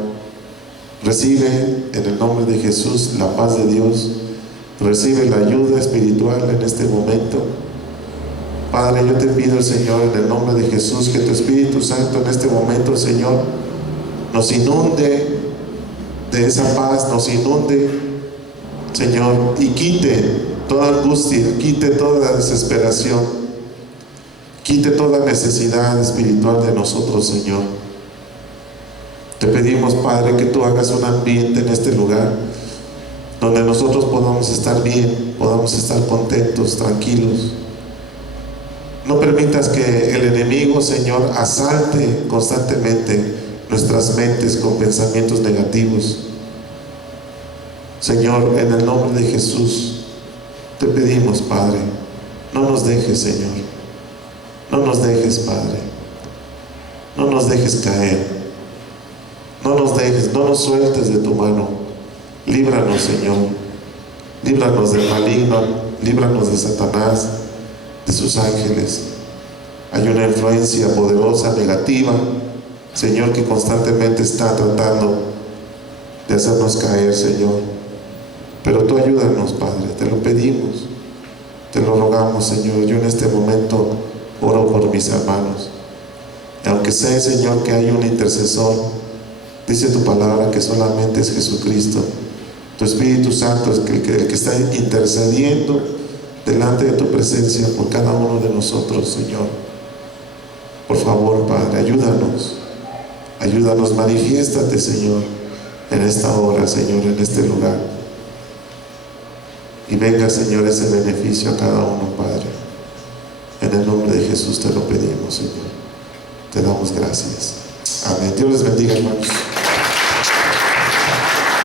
Recibe en el nombre de Jesús la paz de Dios. Recibe la ayuda espiritual en este momento. Padre, yo te pido, Señor, en el nombre de Jesús, que tu Espíritu Santo en este momento, Señor, nos inunde de esa paz, nos inunde, Señor, y quite toda angustia, quite toda desesperación, quite toda necesidad espiritual de nosotros, Señor. Te pedimos, Padre, que tú hagas un ambiente en este lugar donde nosotros podamos estar bien, podamos estar contentos, tranquilos. No permitas que el enemigo, Señor, asalte constantemente nuestras mentes con pensamientos negativos. Señor, en el nombre de Jesús, te pedimos, Padre, no nos dejes, Señor. No nos dejes, Padre. No nos dejes caer. No nos dejes, no nos sueltes de tu mano. Líbranos, Señor. Líbranos del maligno, líbranos de Satanás, de sus ángeles. Hay una influencia poderosa, negativa, Señor, que constantemente está tratando de hacernos caer, Señor. Pero tú ayúdanos, Padre, te lo pedimos, te lo rogamos, Señor. Yo en este momento oro por mis hermanos. Y aunque sé, Señor, que hay un intercesor, dice tu palabra que solamente es Jesucristo. Tu Espíritu Santo es el que está intercediendo delante de tu presencia por cada uno de nosotros, Señor. Por favor, Padre, ayúdanos. Ayúdanos, manifiéstate, Señor, en esta hora, Señor, en este lugar. Y venga, Señor, ese beneficio a cada uno, Padre. En el nombre de Jesús te lo pedimos, Señor. Te damos gracias. Amén. Dios les bendiga, hermanos.